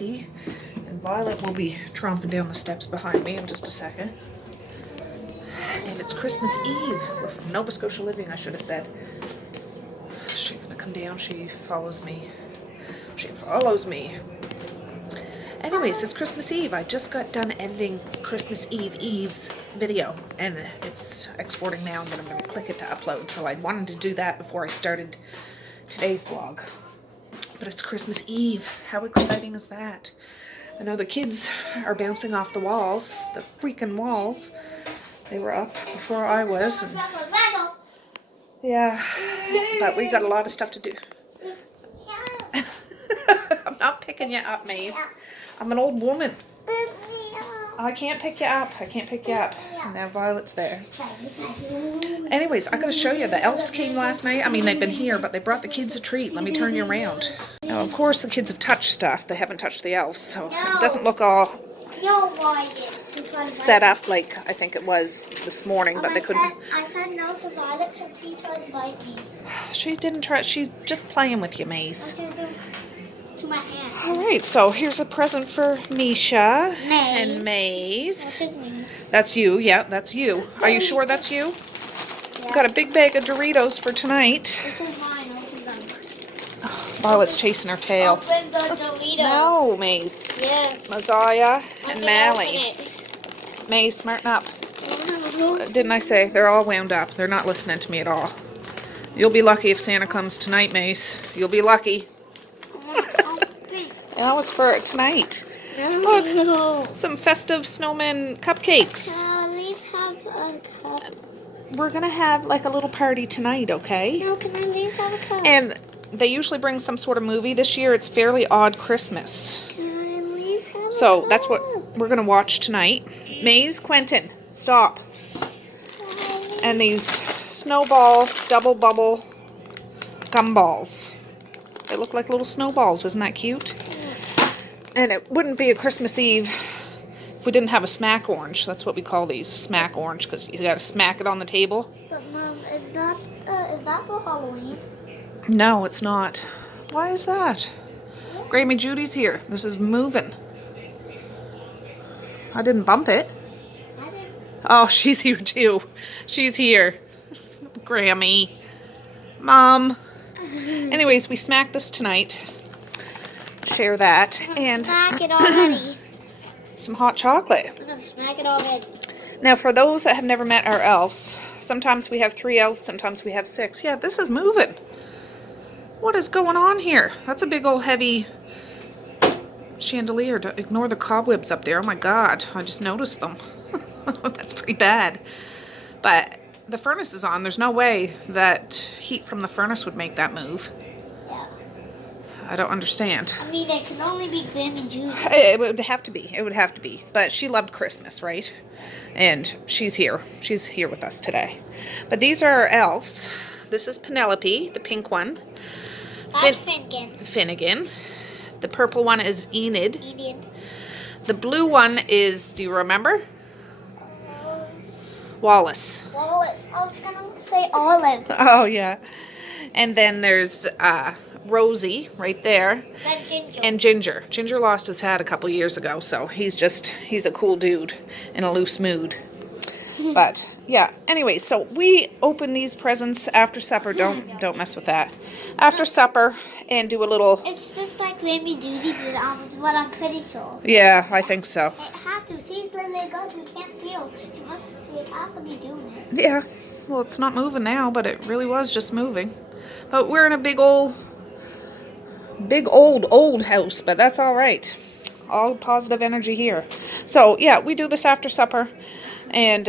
Tracey. And Violet will be tromping down the steps behind me in just a second. And it's Christmas Eve. We're from Nova Scotia Living, I should have said. She's gonna come down. She follows me. She follows me. Anyways, it's Christmas Eve. I just got done editing Christmas Eve's video, and it's exporting now, and then I'm going to click it to upload. So I wanted to do that before I started today's vlog. But it's Christmas Eve. How exciting is that? I know the kids are bouncing off the walls, the freaking walls. They were up before I was. And yeah, but we got a lot of stuff to do. I'm not picking you up, Maze. I'm an old woman. I can't pick you up. I can't pick you up. Now Violet's there. Anyways, I gotta show you. The elves came last night. I mean, they've been here, but they brought the kids a treat. Let me turn you around. Now, of course, the kids have touched stuff. They haven't touched the elves, so it doesn't look all set up like I think it was this morning, but they couldn't. I said no to Violet because she tried to bite me. She didn't try. She's just playing with you, Maze. To my hand. Alright, so here's a present for Misha Maze. and Maze. That's just me. That's you, yeah, that's you. Are you sure that's you? Yeah. Got a big bag of Doritos for tonight. This is mine. Open them. Violet's chasing her tail. Open the Doritos. No, Maze. Yes. Messiah I'm and gonna Mally. open it. Maze, smarten up. Didn't I say? They're all wound up. They're not listening to me at all. You'll be lucky if Santa comes tonight, Maze. You'll be lucky. That was for tonight. Look, some festive snowman cupcakes. These have a cup. We're gonna have like a little party tonight, okay? No, can I these have a cup? And they usually bring some sort of movie. This year it's Fairly Odd Christmas. Can I these have a So cup? that's what we're gonna watch tonight. Maze, Quentin, stop. And these snowball double bubble gumballs. They look like little snowballs. Isn't that cute? And it wouldn't be a Christmas Eve if we didn't have a smack orange. That's what we call these, smack orange, because you got to smack it on the table. But Mom, is that for Halloween? No, it's not. Why is that? Grammy Judy's here. This is moving. I didn't bump it. I didn't. Oh, she's here too. She's here. Grammy. Mom. Anyways, we smacked this tonight. Share that. I'm gonna And smack it already. some hot chocolate. I'm gonna smack it already. Now, for those that have never met our elves, sometimes we have 3 elves, sometimes we have 6. Yeah, this is moving. What is going on here? That's a big old heavy chandelier. Don't ignore the cobwebs up there. Oh my God, I just noticed them. That's pretty bad. But the furnace is on. There's no way that heat from the furnace would make that move. Yeah. I don't understand. I mean, it can only be Grammy Judy. It would have to be. It would have to be. But she loved Christmas, right? And she's here. She's here with us today. But these are our elves. This is Penelope, the pink one. That's Finnegan. Finnegan. The purple one is Enid. Indian. The blue one is, do you remember? Wallace. Wallace. I was gonna say Olive. Oh, yeah. And then there's Rosie right there. Then Ginger. And Ginger. Ginger lost his hat a couple years ago, so he's a cool dude in a loose mood. But yeah, anyway, so we open these presents after supper. Don't mess with that. After supper, and do a little. It's just like Grammy Judy did, is what I'm pretty sure. Yeah, I think so. It has to. She's the little girl who can't feel. She must. She has to be doing it. Yeah. Well, it's not moving now, but it really was just moving. But we're in a big old house, but that's all right. All positive energy here. So yeah, we do this after supper, and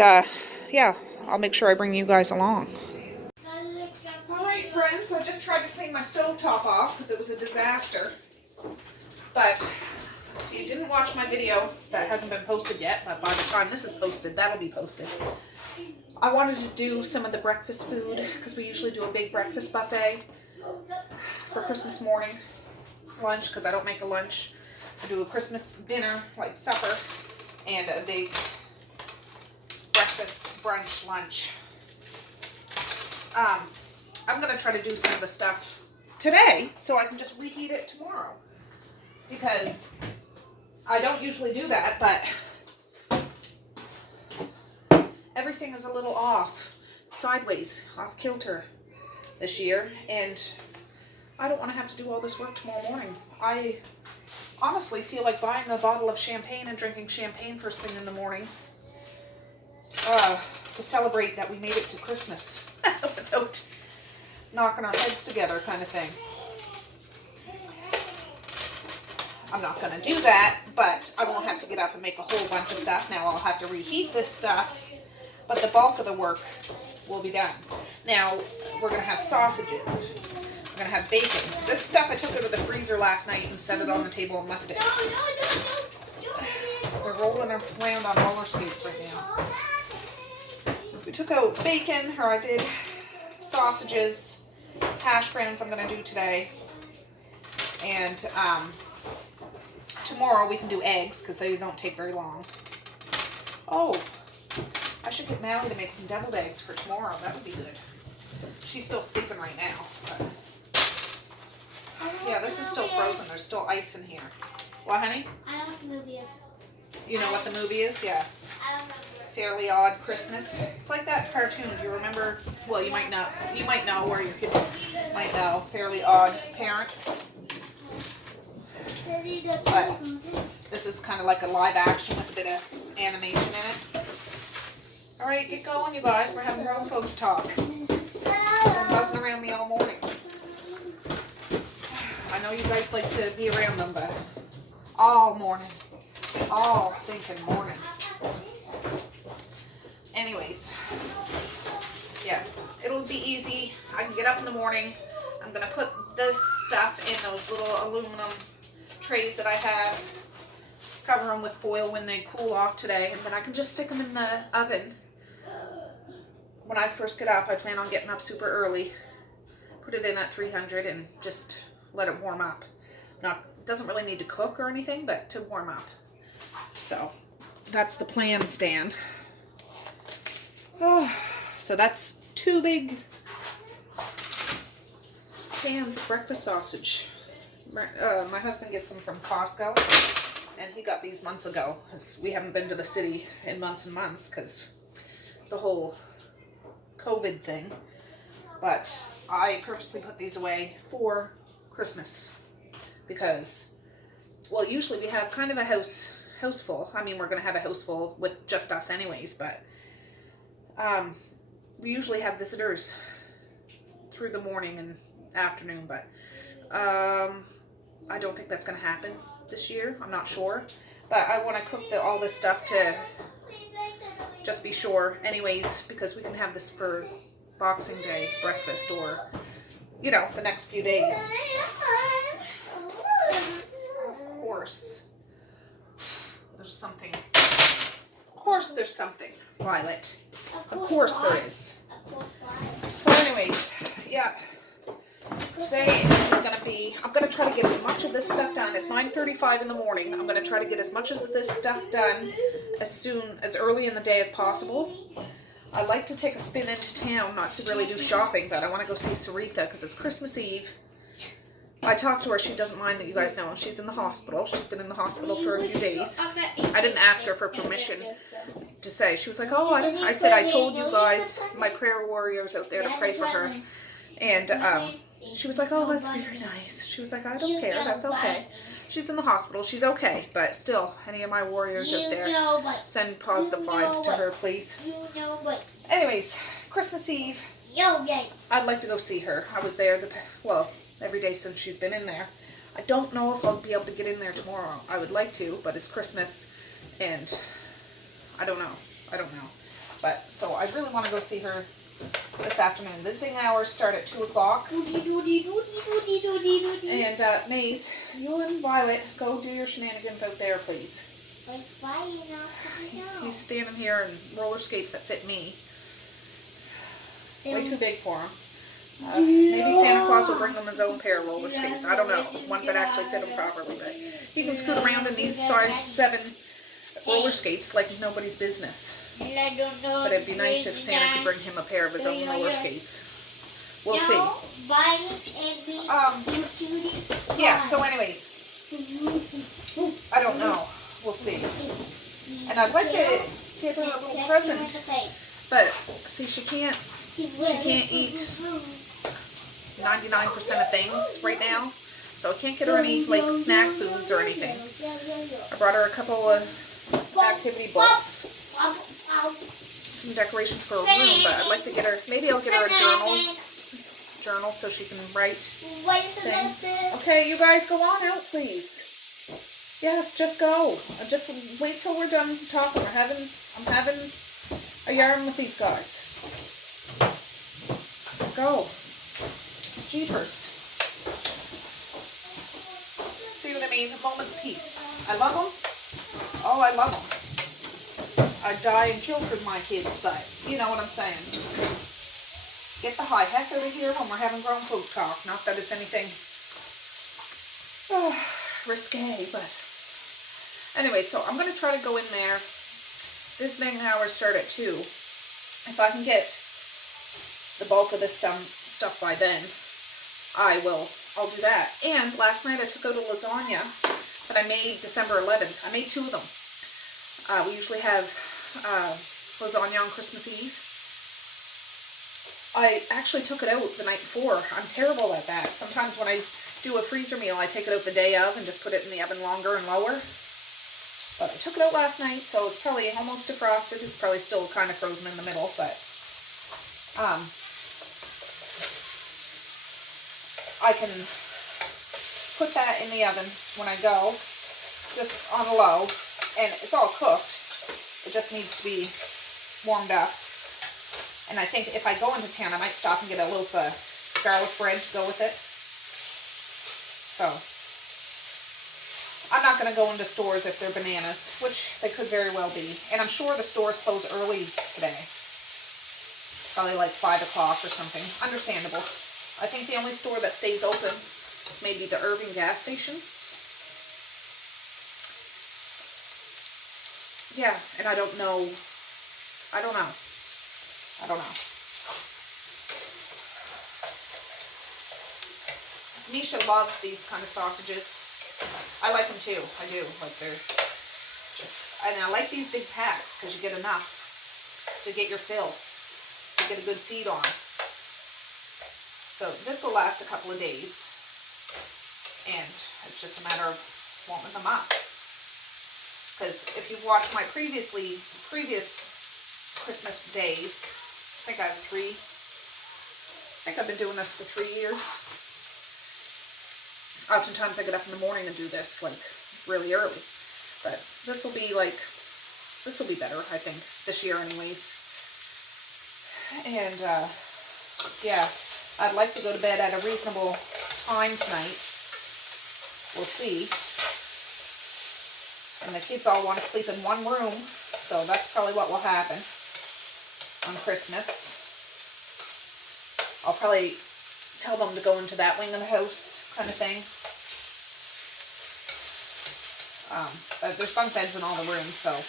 yeah, I'll make sure I bring you guys along. Alright friends, I just tried to clean my stovetop off because it was a disaster. But if you didn't watch my video, that hasn't been posted yet, but by the time this is posted, that'll be posted. I wanted to do some of the breakfast food because we usually do a big breakfast buffet for Christmas morning. It's lunch because I don't make a lunch. I do a Christmas dinner, like supper, and a big breakfast, brunch, lunch. I'm going to try to do some of the stuff today so I can just reheat it tomorrow. Because I don't usually do that, but everything is a little off, sideways, off kilter this year, and I don't want to have to do all this work tomorrow morning. I honestly feel like buying a bottle of champagne and drinking champagne first thing in the morning to celebrate that we made it to Christmas without knocking our heads together kind of thing. I'm not going to do that, but I won't have to get up and make a whole bunch of stuff. Now I'll have to reheat this stuff, but the bulk of the work will be done. Now we're going to have sausages. We're going to have bacon. This stuff I took out of the freezer last night and set it on the table and left it. They're rolling around on roller skates right now. We took out bacon, or I did sausages, hash browns I'm going to do today, and tomorrow we can do eggs because they don't take very long. Oh, I should get Mally to make some deviled eggs for tomorrow. That would be good. She's still sleeping right now. But yeah, this is still frozen. There's still ice in here. What, honey? I know what the movie is. You know what the movie is? Yeah. I don't remember. Fairly Odd Christmas. It's like that cartoon. Do you remember? Well, you might know. You might know, or your kids might know. Fairly Odd Parents. But this is kind of like a live action with a bit of animation in it. All right, get going, you guys. We're having grown folks talk. They're buzzing around me all morning. I know you guys like to be around them, but all morning. All stinking morning. Anyways, yeah, it'll be easy. I can get up in the morning. I'm going to put this stuff in those little aluminum trays that I have. Cover them with foil when they cool off today, and then I can just stick them in the oven. When I first get up, I plan on getting up super early. Put it in at 300 and just let it warm up. It doesn't really need to cook or anything, but to warm up. So that's the plan, Stan. Oh, so that's 2 big pans of breakfast sausage. My husband gets them from Costco, and he got these months ago because we haven't been to the city in months and months because the whole COVID thing. But I purposely put these away for Christmas because, well, usually we have kind of a house full. I mean, we're going to have a house full with just us anyways, but we usually have visitors through the morning and afternoon, but I don't think that's going to happen this year. I'm not sure, but I want to cook all this stuff to just be sure anyways, because we can have this for Boxing Day breakfast or, you know, the next few days. Of course, there's something. Of course there's something, Violet. Of course there is. So anyways, yeah. Today is going to be, I'm going to try to get as much of this stuff done. It's 9:35 in the morning. I'm going to try to get as much of this stuff done as early in the day as possible. I like to take a spin into town, not to really do shopping, but I want to go see Saritha because it's Christmas Eve. I talked to her. She doesn't mind that you guys know she's in the hospital. She's been in the hospital for a few days. I didn't ask her for permission to say. She was like, oh, I said, I told you guys, my prayer warriors out there, to pray for her. And she was like, oh, that's very nice. She was like, I don't care. That's okay. She's in the hospital. She's okay. But still, any of my warriors out there, send positive vibes to her, please. Anyways, Christmas Eve, I'd like to go see her. I was there, every day since she's been in there. I don't know if I'll be able to get in there tomorrow. I would like to, but it's Christmas, and I don't know. But, so I really want to go see her this afternoon. Visiting hours start at 2 o'clock. And Maze, you and Violet, go do your shenanigans out there, please. He's standing here in roller skates that fit me. Way too big for him. Maybe Santa Claus will bring him his own pair of roller skates. I don't know. Ones that actually fit him properly. But he can scoot around in these size 7 roller skates like nobody's business. But it'd be nice if Santa could bring him a pair of his own roller skates. We'll see. Yeah, so anyways, I don't know. we'll see. And I'd like to give her a little present, but see, she can't eat 99% of things right now, so I can't get her any like snack foods or anything. I brought her a couple of activity books, some decorations for a room, but I'd like to get her, maybe I'll get her a journal so she can write things. Okay, you guys go on out, please. Yes, just go. Just wait till we're done talking. I'm having a yarn with these guys. Go. Jeepers. See what I mean? A moment's peace. I love them. Oh, I love them. I'd die and kill for my kids, but you know what I'm saying. Get the high heck out of here when we're having grown folk talk. Not that it's anything risque, but anyway, so I'm going to try to go in there. Visiting hours start at 2. If I can get the bulk of this stuff by then, I'll do that. And last night I took out a lasagna that I made December 11th. I made 2 of them. We usually have lasagna on Christmas Eve. I actually took it out the night before. I'm terrible at that. Sometimes when I do a freezer meal, I take it out the day of and just put it in the oven longer and lower. But I took it out last night, so it's probably almost defrosted. It's probably still kind of frozen in the middle, but I can put that in the oven when I go, just on a low, and it's all cooked. It just needs to be warmed up. And I think if I go into town, I might stop and get a loaf of garlic bread to go with it. So I'm not going to go into stores if they're bananas, which they could very well be. And I'm sure the stores close early today. Probably like 5 o'clock or something. Understandable. I think the only store that stays open is maybe the Irving gas station. Yeah, and I don't know. Misha loves these kind of sausages. I like them too. I do. Like they're just, and I like these big packs because you get enough to get your fill, to get a good feed on. So this will last a couple of days, and it's just a matter of warming them up. Because if you've watched my previous Christmas days, I think I have 3. I think I've been doing this for 3 years. Oftentimes I get up in the morning and do this like really early, but this will be better, I think, this year anyways. And yeah, I'd like to go to bed at a reasonable time tonight. We'll see. And the kids all want to sleep in one room, so that's probably what will happen on Christmas. I'll probably tell them to go into that wing of the house kind of thing. There's bunk beds in all the rooms, so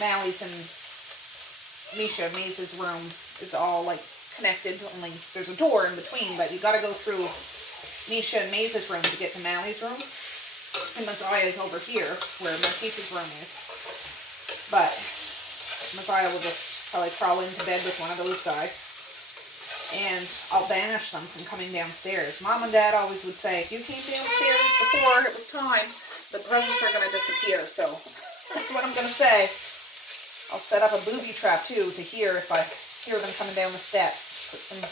Mally's and Misa's room is all like connected, only there's a door in between, but you gotta go through Misha and Maze's room to get to Mally's room. And Messiah's over here, where Marquise's room is. But Messiah will just probably crawl into bed with one of those guys. And I'll banish them from coming downstairs. Mom and Dad always would say, if you came downstairs before it was time, the presents are going to disappear. So that's what I'm going to say. I'll set up a booby trap too to hear if I hear them coming down the steps. Put some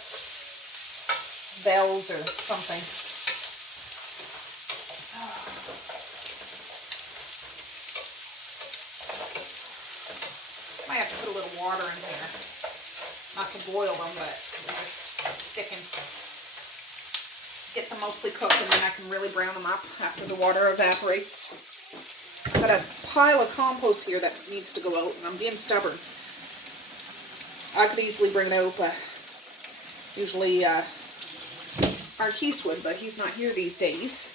bells or something. Might have to put a little water in here. Not to boil them, but just sticking. Get them mostly cooked, and then I can really brown them up after the water evaporates. I've got a pile of compost here that needs to go out, and I'm being stubborn. I could easily bring it out, but usually Marquise would, but he's not here these days.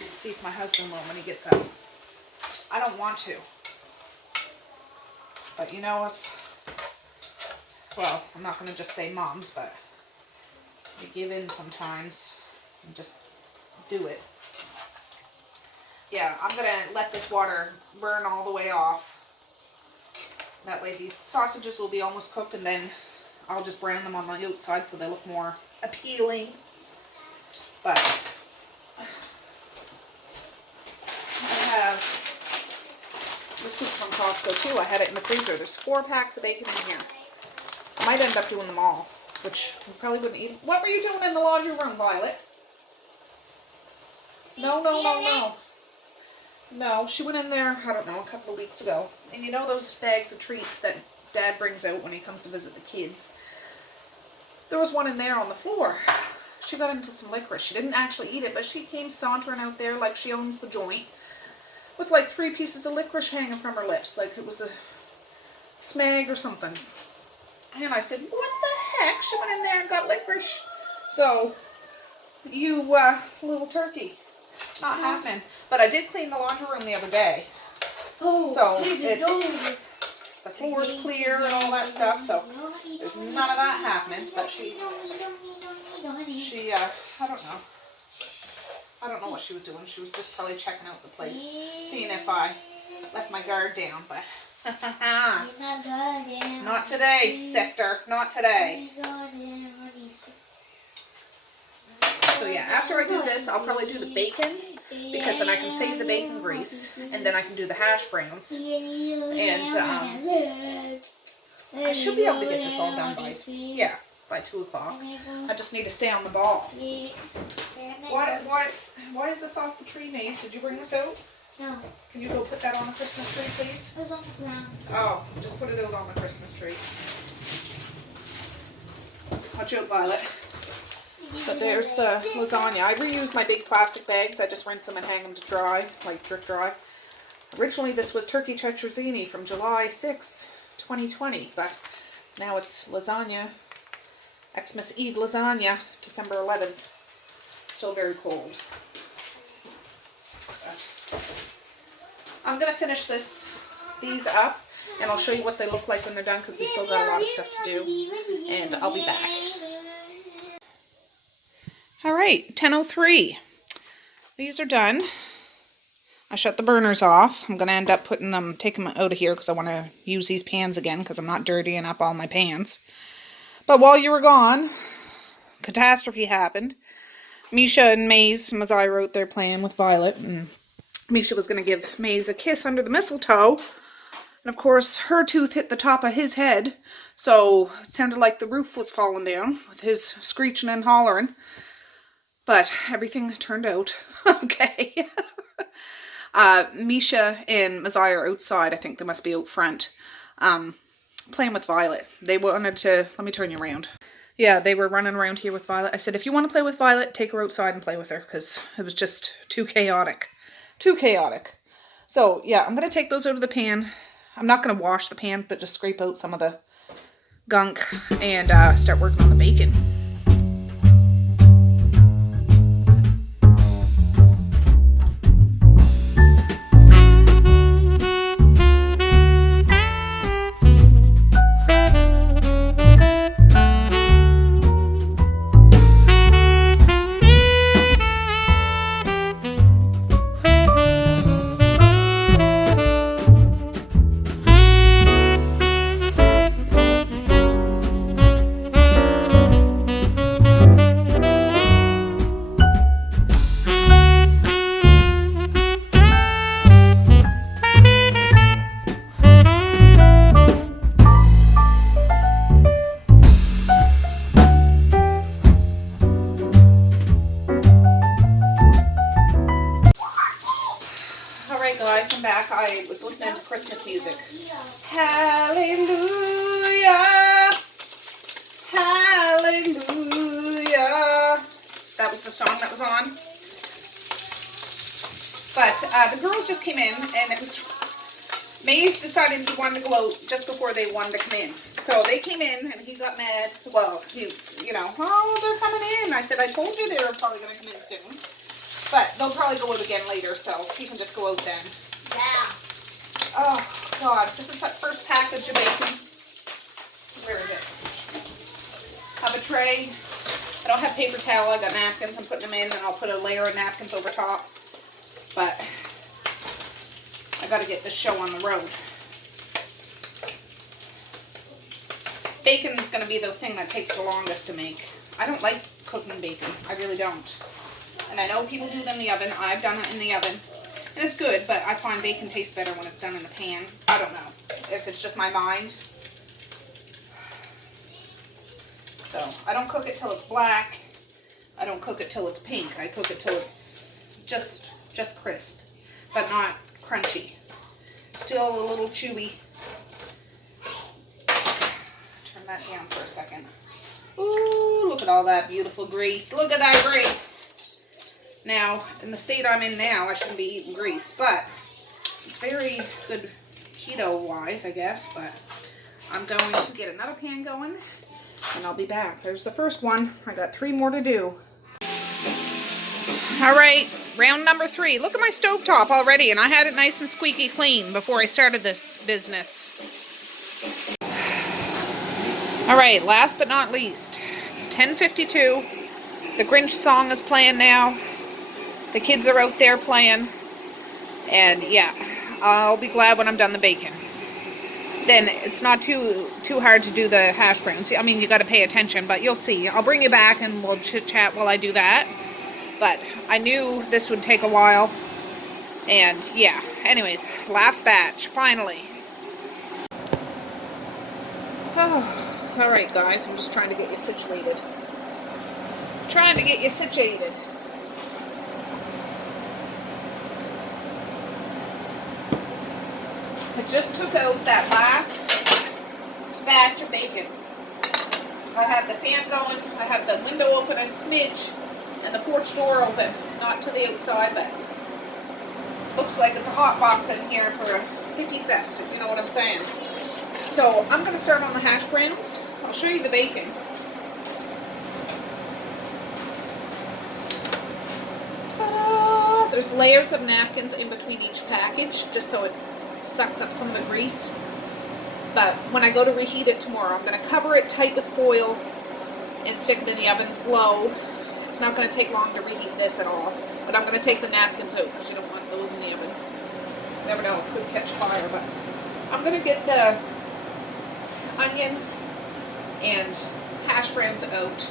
Let's see if my husband will when he gets up. I don't want to. But you know us, well, I'm not going to just say moms, but we give in sometimes and just do it. Yeah, I'm gonna let this water burn all the way off. That way these sausages will be almost cooked, and then I'll just brown them on the outside so they look more appealing. But I have, this was from Costco too. I had it in the freezer. There's 4 packs of bacon in here. I might end up doing them all, which we probably wouldn't eat. What were you doing in the laundry room, Violet? No. No, she went in there, I don't know, a couple of weeks ago. And you know those bags of treats that Dad brings out when he comes to visit the kids? There was one in there on the floor. She got into some licorice. She didn't actually eat it, but she came sauntering out there like she owns the joint with like 3 pieces of licorice hanging from her lips, like it was a smag or something. And I said, what the heck? She went in there and got licorice. So, you little turkey. Not happening. But I did clean the laundry room the other day. Oh, so it's, the floor's clear and all that stuff, so there's none of that happening. But she I don't know what she was doing. She was just probably checking out the place, seeing if I left my guard down, but not today, sister, not today. So yeah, after I do this, I'll probably do the bacon, because then I can save the bacon grease, and then I can do the hash browns. And I should be able to get this all done by 2 o'clock. I just need to stay on the ball. Why is this off the tree, Maze? Did you bring this out? No. Can you go put that on the Christmas tree, please? It was on the ground. Oh, just put it out on the Christmas tree. Watch out, Violet. But there's the lasagna. I reused my big plastic bags. I just rinse them and hang them to dry, like drip dry. Originally, this was turkey tetrazzini from July 6th, 2020. But now it's lasagna. Xmas Eve lasagna, December 11th. Still very cold. But I'm going to finish these up, and I'll show you what they look like when they're done, because we still got a lot of stuff to do. And I'll be back. All right, 10:03. These are done. I shut the burners off. I'm going to end up taking them out of here because I want to use these pans again because I'm not dirtying up all my pans. But while you were gone, catastrophe happened. Misha and Messiah were out there playing with Violet, and Misha was going to give Maze a kiss under the mistletoe. And of course, her tooth hit the top of his head, so it sounded like the roof was falling down with his screeching and hollering. But everything turned out okay. Misha and Messiah are outside. I think they must be out front, playing with Violet. They wanted to, let me turn you around. Yeah, they were running around here with Violet. I said, if you want to play with Violet, take her outside and play with her, because it was just too chaotic. Too chaotic. So, yeah, I'm going to take those out of the pan. I'm not going to wash the pan, but just scrape out some of the gunk and start working on the bacon. Guys, I'm back. I was listening to Christmas music. Hallelujah, hallelujah. That was the song that was on. But the girls just came in, and it was Maze decided he wanted to go out just before they wanted to come in. So they came in, and he got mad. Well, you know, oh, they're coming in. I said, I told you they were probably going to come in soon. But they'll probably go out again later, so he can just go out then. Yeah. Oh, God. This is that first package of bacon. Where is it? Have a tray. I don't have paper towel. I got napkins. I'm putting them in, and I'll put a layer of napkins over top. But I got to get this show on the road. Bacon is going to be the thing that takes the longest to make. I don't like cooking bacon. I really don't. And I know people do it in the oven. I've done it in the oven. And it's good, but I find bacon tastes better when it's done in the pan. I don't know if it's just my mind. So I don't cook it till it's black. I don't cook it till it's pink. I cook it till it's just crisp, but not crunchy. Still a little chewy. Turn that down for a second. Ooh, look at all that beautiful grease. Look at that grease. Now, in the state I'm in now, I shouldn't be eating grease, but it's very good keto-wise, I guess, but I'm going to get another pan going, and I'll be back. There's the first one. I got 3 more to do. All right, round number 3. Look at my stovetop already, and I had it nice and squeaky clean before I started this business. All right, last but not least, it's 10:52. The Grinch song is playing now. The kids are out there playing. And yeah, I'll be glad when I'm done the bacon. Then it's not too hard to do the hash browns. I mean, you got to pay attention, but you'll see. I'll bring you back and we'll chit-chat while I do that. But I knew this would take a while. And yeah, anyways, last batch, finally. Oh, all right, guys, I'm just trying to get you situated. I just took out that last batch of bacon. I have the fan going, I have the window open a smidge, and the porch door open. Not to the outside, but looks like it's a hot box in here for a hippie fest, if you know what I'm saying. So I'm going to start on the hash browns. I'll show you the bacon. Ta-da! There's layers of napkins in between each package, just so it sucks up some of the grease. But when I go to reheat it tomorrow, I'm going to cover it tight with foil and stick it in the oven low. It's not going to take long to reheat this at all. But I'm going to take the napkins out because you don't want those in the oven. Never know, it could catch fire. But I'm going to get the onions and hash browns out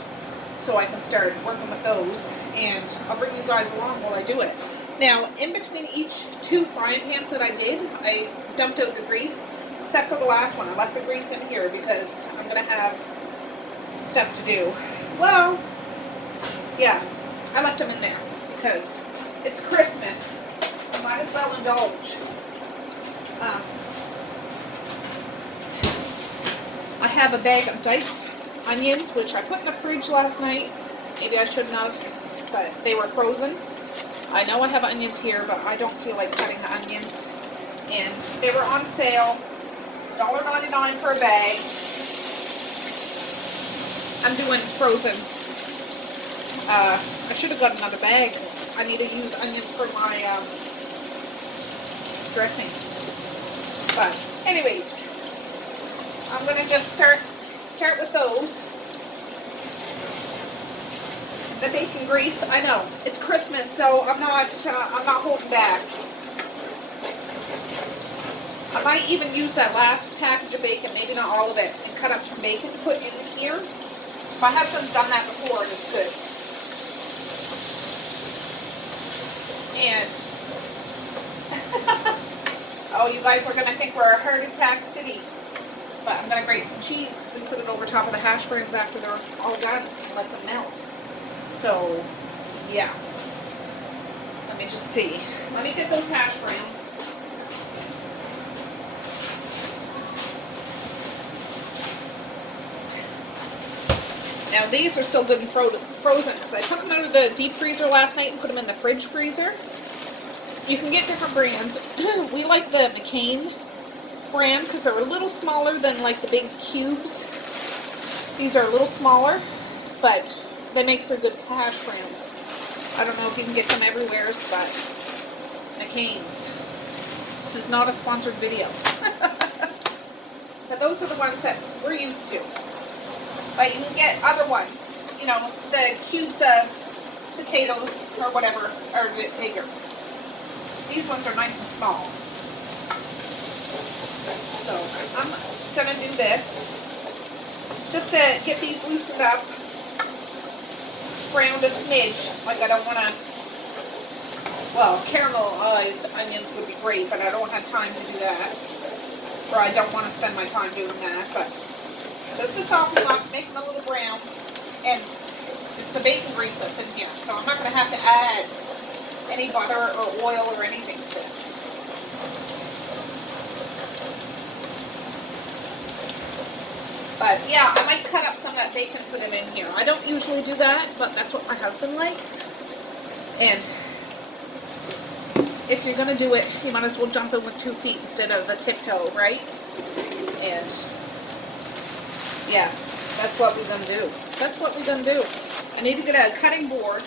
so I can start working with those. And I'll bring you guys along while I do it. Now, in between each 2 frying pans that I did, I dumped out the grease, except for the last one. I left the grease in here because I'm going to have stuff to do. Hello? Yeah, I left them in there because it's Christmas. I might as well indulge. I have a bag of diced onions, which I put in the fridge last night. Maybe I shouldn't have, but they were frozen. I know I have onions here, but I don't feel like cutting the onions. And they were on sale, $1.99 for a bag. I'm doing frozen. I should have got another bag because I need to use onions for my dressing. But anyways, I'm gonna just start with those. The bacon grease, I know it's Christmas, so I'm not holding back. I might even use that last package of bacon, maybe not all of it, and cut up some bacon to put in here. My husband's done that before, and it's good. And oh, you guys are gonna think we're a heart attack city, but I'm gonna grate some cheese because we put it over top of the hash browns after they're all done and let them melt. So, yeah. Let me just see. Let me get those hash browns. Now these are still good and frozen because I took them out of the deep freezer last night and put them in the fridge freezer. You can get different brands. We like the McCain brand because they're a little smaller than like the big cubes. These are a little smaller, but they make for good hash browns. I don't know if you can get them everywhere, but McCain's. This is not a sponsored video. But those are the ones that we're used to. But you can get other ones. you know, the cubes of potatoes or whatever are a bit bigger. These ones are nice and small. So I'm gonna do this just to get these loosened up, browned a smidge. Like I don't want to, well, caramelized onions would be great, but I don't have time to do that. Or I don't want to spend my time doing that, but just to soften them up, make them a little brown. And it's the bacon grease that's in here, so I'm not going to have to add any butter or oil or anything to this. But yeah, I might cut up some of that bacon and put it in here. I don't usually do that, but that's what my husband likes. And if you're going to do it, you might as well jump in with 2 feet instead of a tiptoe, right? And yeah, that's what we're going to do. That's what we're going to do. I need to get a cutting board.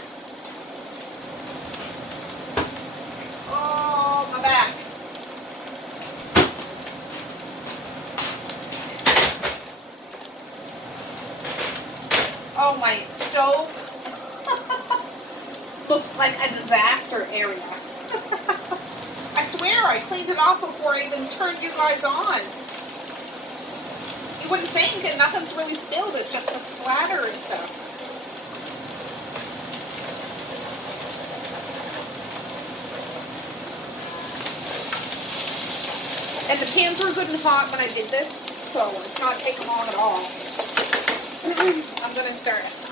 Oh, my back. Oh, my stove looks like a disaster area. I swear I cleaned it off before I even turned you guys on. You wouldn't think, and nothing's really spilled. It's just a splatter and stuff. And the pans were good and hot when I did this, so it's not taking long at all. I'm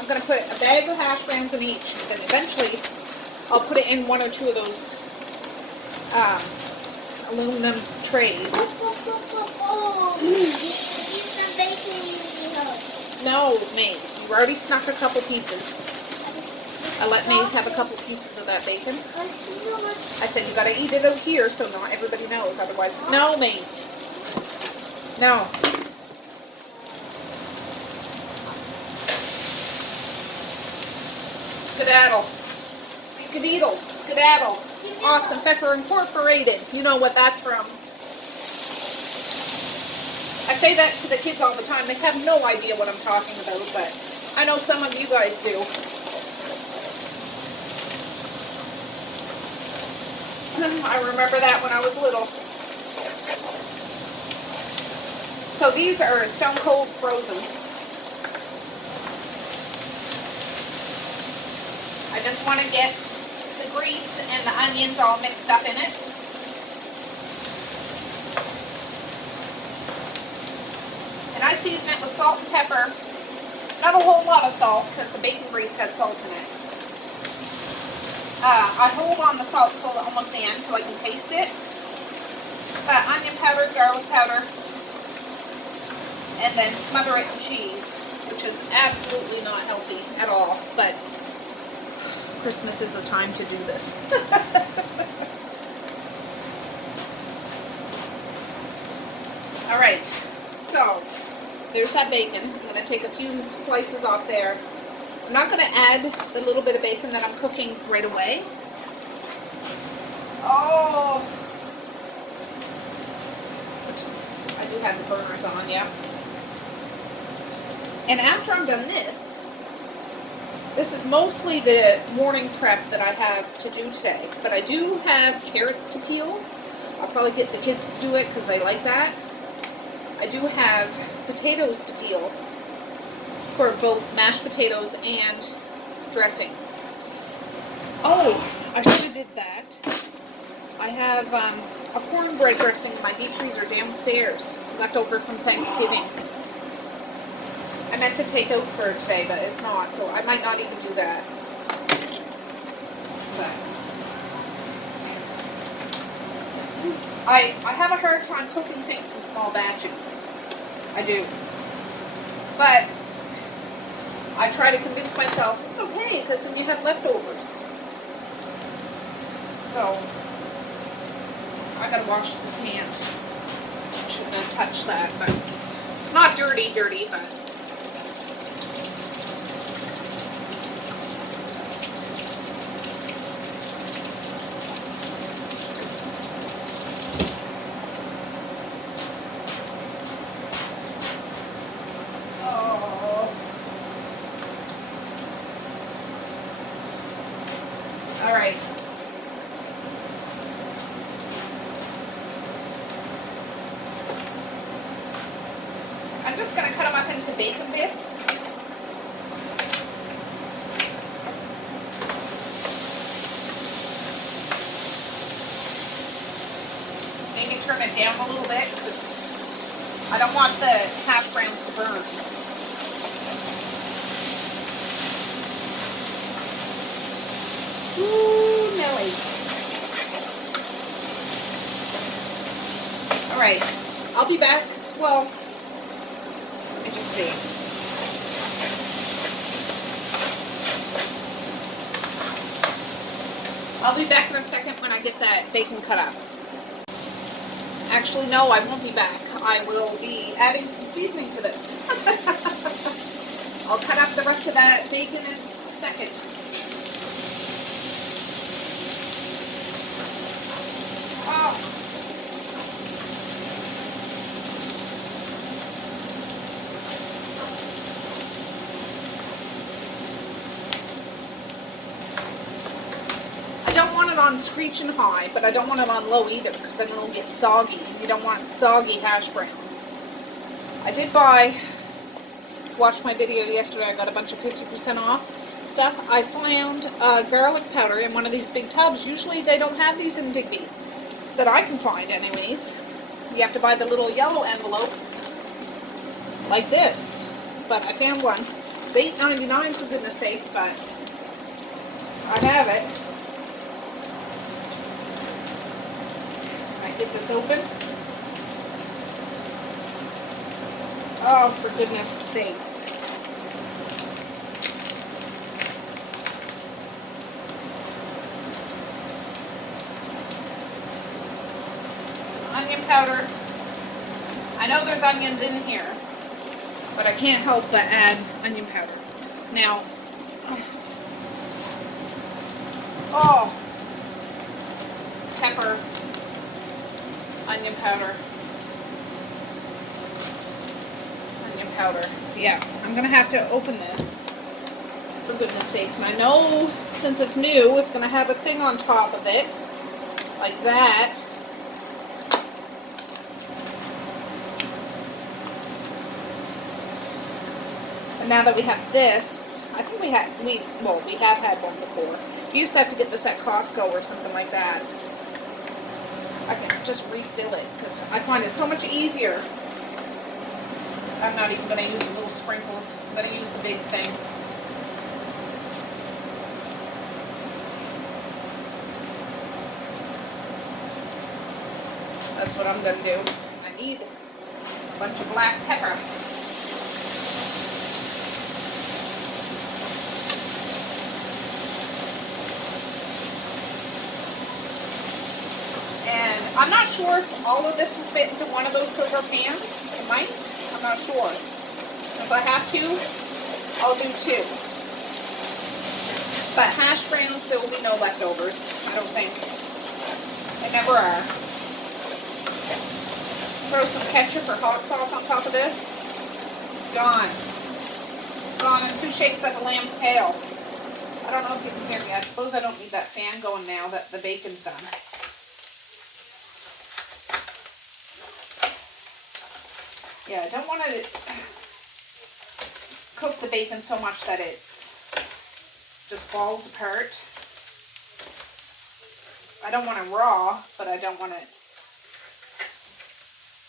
gonna put a bag of hash browns in each, and then eventually I'll put it in 1 or 2 of those aluminum trays. No, Maze, you already snuck a couple pieces. I let Maze have a couple pieces of that bacon. I said you gotta eat it out here so not everybody knows, otherwise. No, Maze. No. Skedaddle. Skedaddle. Skedaddle. Awesome Pepper Incorporated. You know what that's from. I say that to the kids all the time. They have no idea what I'm talking about, but I know some of you guys do. I remember that when I was little. So these are stone cold frozen. I just want to get the grease and the onions all mixed up in it. And I season it with salt and pepper. Not a whole lot of salt because the bacon grease has salt in it. I hold on the salt till almost the end so I can taste it. But onion powder, garlic powder, and then smother it in cheese, which is absolutely not healthy at all. But Christmas is a time to do this. All right, so there's that bacon. I'm going to take a few slices off there. I'm not going to add the little bit of bacon that I'm cooking right away. Oh! I do have the burners on, yeah. And after I'm done this is mostly the morning prep that I have to do today. But I do have carrots to peel. I'll probably get the kids to do it because they like that. I do have potatoes to peel for both mashed potatoes and dressing. Oh, I should have did that. I have a cornbread dressing in my deep freezer downstairs, left over from Thanksgiving. I meant to take out for today, but it's not, so I might not even do that. But I have a hard time cooking things in small batches. I do. But I try to convince myself it's okay because then you have leftovers. So I gotta wash this hand. I shouldn't have touched that, but it's not dirty, but I'm just going to cut them up into bacon bits. Maybe turn it down a little bit because I don't want the hash browns to burn. Ooh, Nelly. All right, I'll be back. Well, let me just see. I'll be back in a second when I get that bacon cut up. Actually, no, I won't be back. I will be adding some seasoning to this. I'll cut up the rest of that bacon in a second. Oh. I don't want it on screeching high, but I don't want it on low either because then it'll get soggy. You don't want soggy hash browns. I did watch my video yesterday. I got a bunch of 50% off stuff. I found garlic powder in one of these big tubs. Usually they don't have these in Digby, that I can find anyways. You have to buy the little yellow envelopes like this, but I found one. It's $8.99 for goodness sakes, but I have it. Get this open. Oh, for goodness sakes. Some onion powder. I know there's onions in here, but I can't help but add onion powder. Now, oh, pepper. Onion powder. Onion powder. Yeah, I'm gonna have to open this, for goodness sakes. And I know since it's new, it's gonna have a thing on top of it, like that. And now that we have this, I think we have had one before. You used to have to get this at Costco or something like that. I can just refill it because I find it so much easier. I'm not even going to use the little sprinkles. I'm going to use the big thing. That's what I'm going to do. I need a bunch of black pepper. And I'm not sure if all of this will fit into one of those silver pans. It might. I'm not sure. If I have to, I'll do two. But hash browns, there will be no leftovers. I don't think. They never are. Throw some ketchup or hot sauce on top of this. It's gone. Gone in 2 shakes like a lamb's tail. I don't know if you can hear me. I suppose I don't need that fan going now that the bacon's done. Yeah, I don't want to cook the bacon so much that it's just falls apart. I don't want it raw, but I don't want it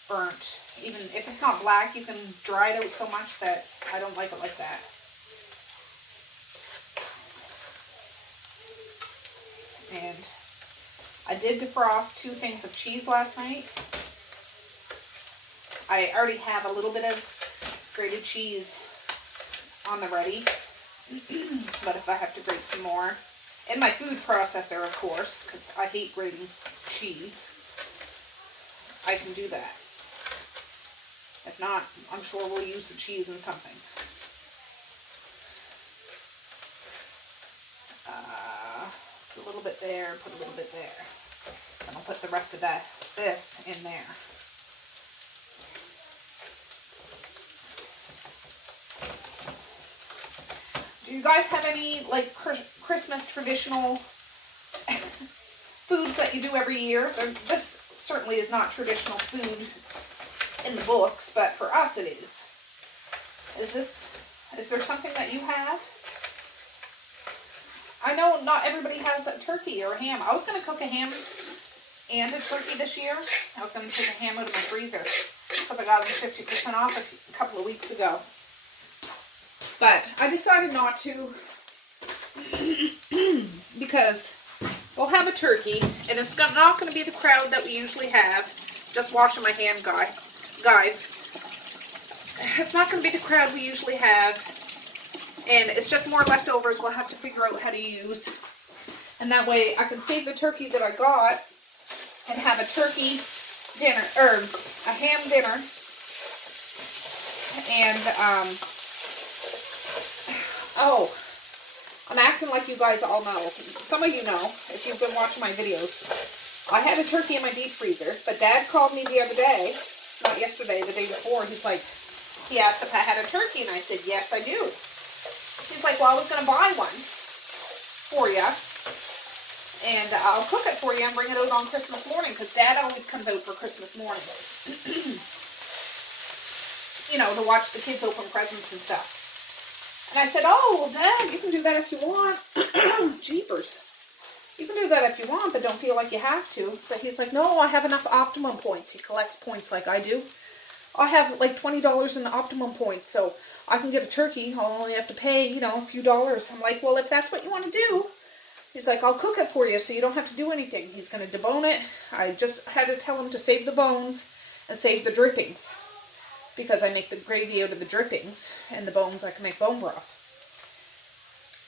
burnt. Even if it's not black, you can dry it out so much that I don't like it like that. And I did defrost 2 things of cheese last night. I already have a little bit of grated cheese on the ready, but if I have to grate some more, in my food processor, of course, because I hate grating cheese, I can do that. If not, I'm sure we'll use the cheese in something. Put a little bit there, put a little bit there. And I'll put the rest of this in there. Do you guys have any like Christmas traditional foods that you do every year? This certainly is not traditional food in the books, but for us it is. Is there something that you have? I know not everybody has a turkey or a ham. I was going to cook a ham and a turkey this year. I was going to take a ham out of my freezer because I got them 50% off a couple of weeks ago. But I decided not to because we'll have a turkey and it's not going to be the crowd that we usually have. Just washing my hand, guys. It's not going to be the crowd we usually have. And it's just more leftovers we'll have to figure out how to use. And that way I can save the turkey that I got and have a turkey dinner, or a ham dinner. And, oh, I'm acting like you guys all know. Some of you know, if you've been watching my videos. I had a turkey in my deep freezer, but Dad called me the other day, not yesterday, the day before. He's like, he asked if I had a turkey, and I said, yes, I do. He's like, well, I was going to buy one for you, and I'll cook it for you and bring it out on Christmas morning, because Dad always comes out for Christmas morning. You know, to watch the kids open presents and stuff. And I said, oh, well, Dad, you can do that if you want. Jeepers. You can do that if you want, but don't feel like you have to. But he's like, no, I have enough optimum points. He collects points like I do. I have like $20 in the optimum points, so I can get a turkey. I'll only have to pay, you know, a few dollars. I'm like, well, if that's what you want to do. He's like, I'll cook it for you so you don't have to do anything. He's going to debone it. I just had to tell him to save the bones and save the drippings, because I make the gravy out of the drippings, and the bones I can make bone broth.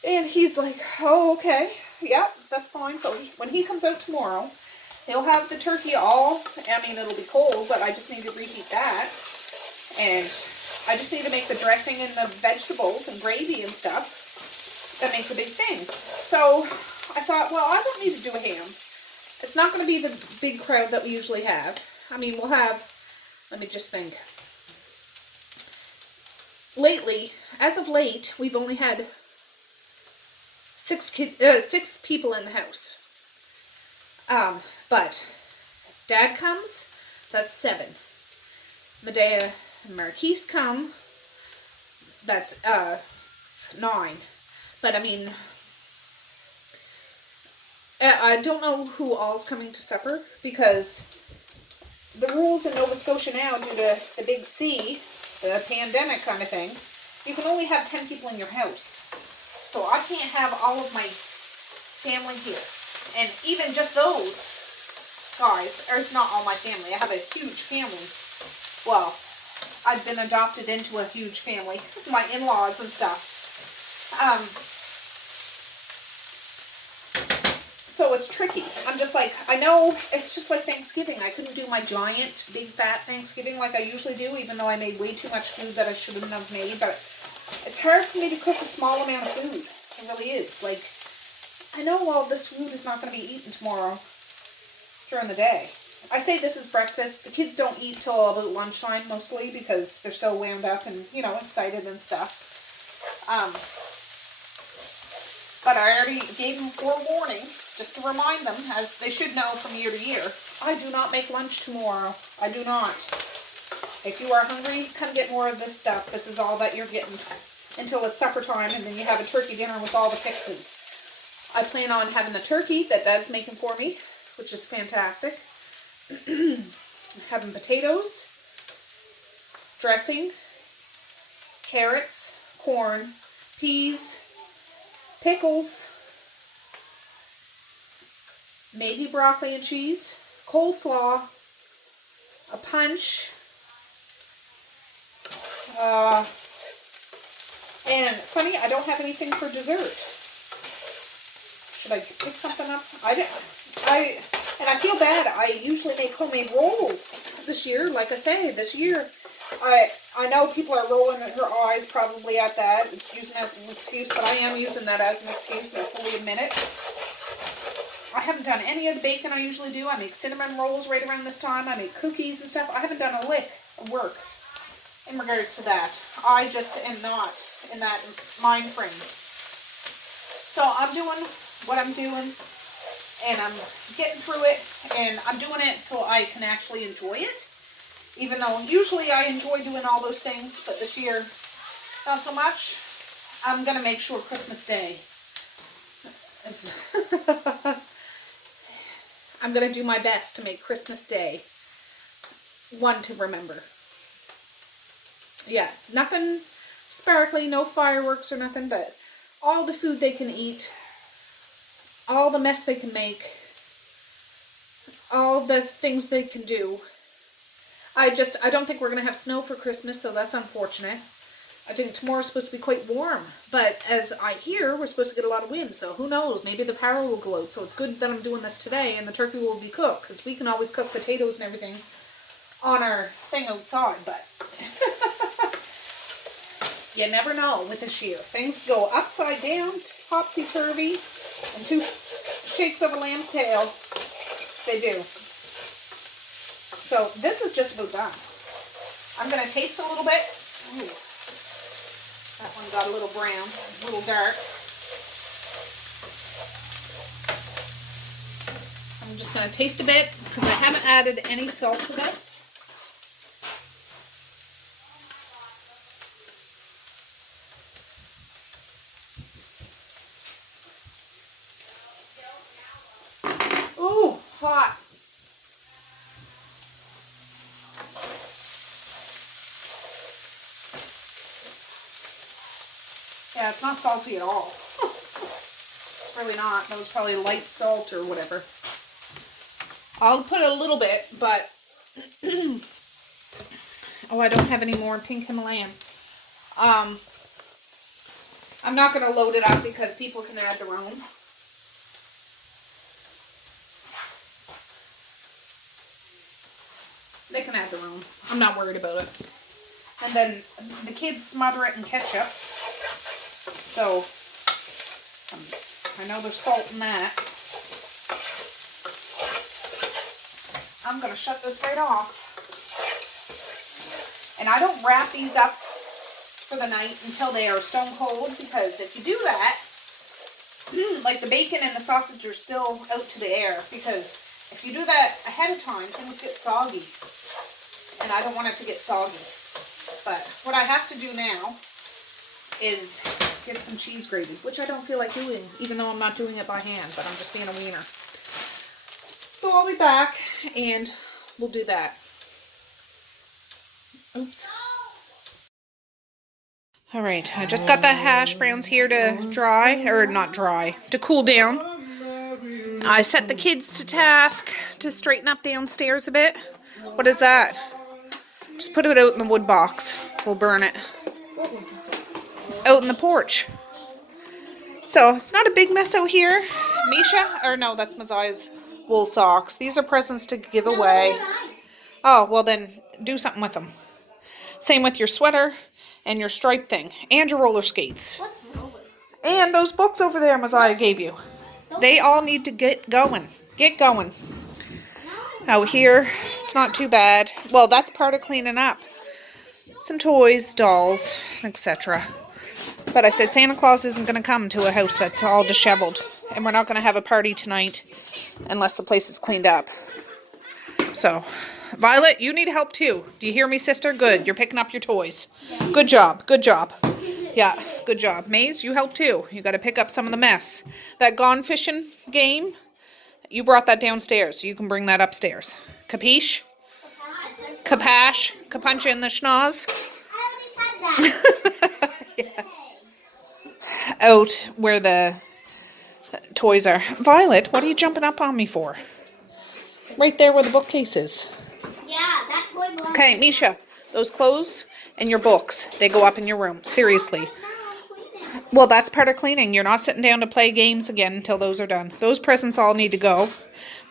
And he's like, oh, okay. Yeah, that's fine. So when he comes out tomorrow, he'll have the turkey all, I mean, it'll be cold, but I just need to reheat that. And I just need to make the dressing and the vegetables and gravy and stuff. That makes a big thing. So I thought, well, I don't need to do a ham. It's not going to be the big crowd that we usually have. I mean, we'll have, let me just think. Lately, as of late, we've only had 6 people in the house. But Dad comes, that's 7. Medea and Marquise come, that's 9. But I mean, I don't know who all's coming to supper, because the rules in Nova Scotia now, due to the big C, the pandemic kind of thing, you can only have 10 people in your house. So I can't have all of my family here. And even just those guys, or it's not all my family. I have a huge family. Well, I've been adopted into a huge family. My in-laws and stuff. So it's tricky. I'm just like, I know it's just like Thanksgiving. I couldn't do my giant, big, fat Thanksgiving like I usually do, even though I made way too much food that I shouldn't have made. But it's hard for me to cook a small amount of food. It really is. Like, I know all this food is not going to be eaten tomorrow during the day. I say this is breakfast. The kids don't eat till about lunchtime mostly, because they're so wound up and, you know, excited and stuff. But I already gave them forewarning, just to remind them, as they should know from year to year, I do not make lunch tomorrow. I do not. If you are hungry, come get more of this stuff. This is all that you're getting until it's supper time, and then you have a turkey dinner with all the fixings. I plan on having the turkey that Dad's making for me, which is fantastic. Having potatoes, dressing, carrots, corn, peas, pickles, maybe broccoli and cheese, coleslaw, a punch, and funny, I don't have anything for dessert. Should I pick something up? And I feel bad. I usually make homemade rolls this year. Like I say, this year, I know people are rolling their eyes probably at that. It's using as an excuse, but I am using that as an excuse, and I fully admit it. I haven't done any of the bacon I usually do. I make cinnamon rolls right around this time. I make cookies and stuff. I haven't done a lick of work in regards to that. I just am not in that mind frame. So I'm doing what I'm doing, and I'm getting through it, and I'm doing it so I can actually enjoy it. Even though usually I enjoy doing all those things, but this year not so much. I'm gonna make sure Christmas Day is I'm gonna do my best to make Christmas Day one to remember. Yeah, nothing sparkly, no fireworks or nothing, but all the food they can eat, all the mess they can make, all the things they can do. I don't think we're going to have snow for Christmas, so that's unfortunate. I think tomorrow's supposed to be quite warm, but as I hear, we're supposed to get a lot of wind, so who knows, maybe the power will go out, so it's good that I'm doing this today, and the turkey will be cooked, because we can always cook potatoes and everything on our thing outside, but you never know with this year. Things go upside down, topsy-turvy, and 2 shakes of a lamb's tail. They do. So this is just about done. I'm going to taste a little bit. Ooh. That one got a little brown, a little dark. I'm just going to taste a bit because I haven't added any salt to this. Ooh, hot. Yeah, it's not salty at all. Really not. That was probably light salt or whatever. I'll put a little bit, but oh, I don't have any more pink Himalayan. I'm not going to load it up because people can add their own. They can add their own. I'm not worried about it. And then the kids smother it in ketchup. So, I know there's salt in that. I'm going to shut this right off. And I don't wrap these up for the night until they are stone cold, because if you do that, like the bacon and the sausage are still out to the air, because if you do that ahead of time, things get soggy. And I don't want it to get soggy. But what I have to do now is get some cheese grated, which I don't feel like doing, even though I'm not doing it by hand, but I'm just being a wiener. So I'll be back and we'll do that. Oops. All right, I just got the hash browns here to dry, or not dry, to cool down. I set the kids to task to straighten up downstairs a bit. What is that? Just put it out in the wood box. We'll burn it. Out in the porch. So it's not a big mess out here. Misha, or no, that's Mazai's wool socks. These are presents to give away. Oh, well then do something with them. Same with your sweater and your stripe thing and your roller skates. What's rollers? And those books over there Mazai gave you. They all need to get going. Get going. Out here, it's not too bad. Well, that's part of cleaning up. Some toys, dolls, etc. But I said Santa Claus isn't going to come to a house that's all disheveled. And we're not going to have a party tonight unless the place is cleaned up. So, Violet, you need help too. Do you hear me, sister? Good. You're picking up your toys. Good job. Good job. Yeah, good job. Maze, you help too. You got to pick up some of the mess. That gone fishing game, you brought that downstairs. So you can bring that upstairs. Capiche? Capash? Kapuncha in the schnoz? I already said that. Yeah. Out where the toys are. Violet, what are you jumping up on me for? Right there where the bookcase is. Yeah, that boy belongs. Okay, Misha, those clothes and your books, they go up in your room. Seriously. Well, that's part of cleaning. You're not sitting down to play games again until those are done. Those presents all need to go.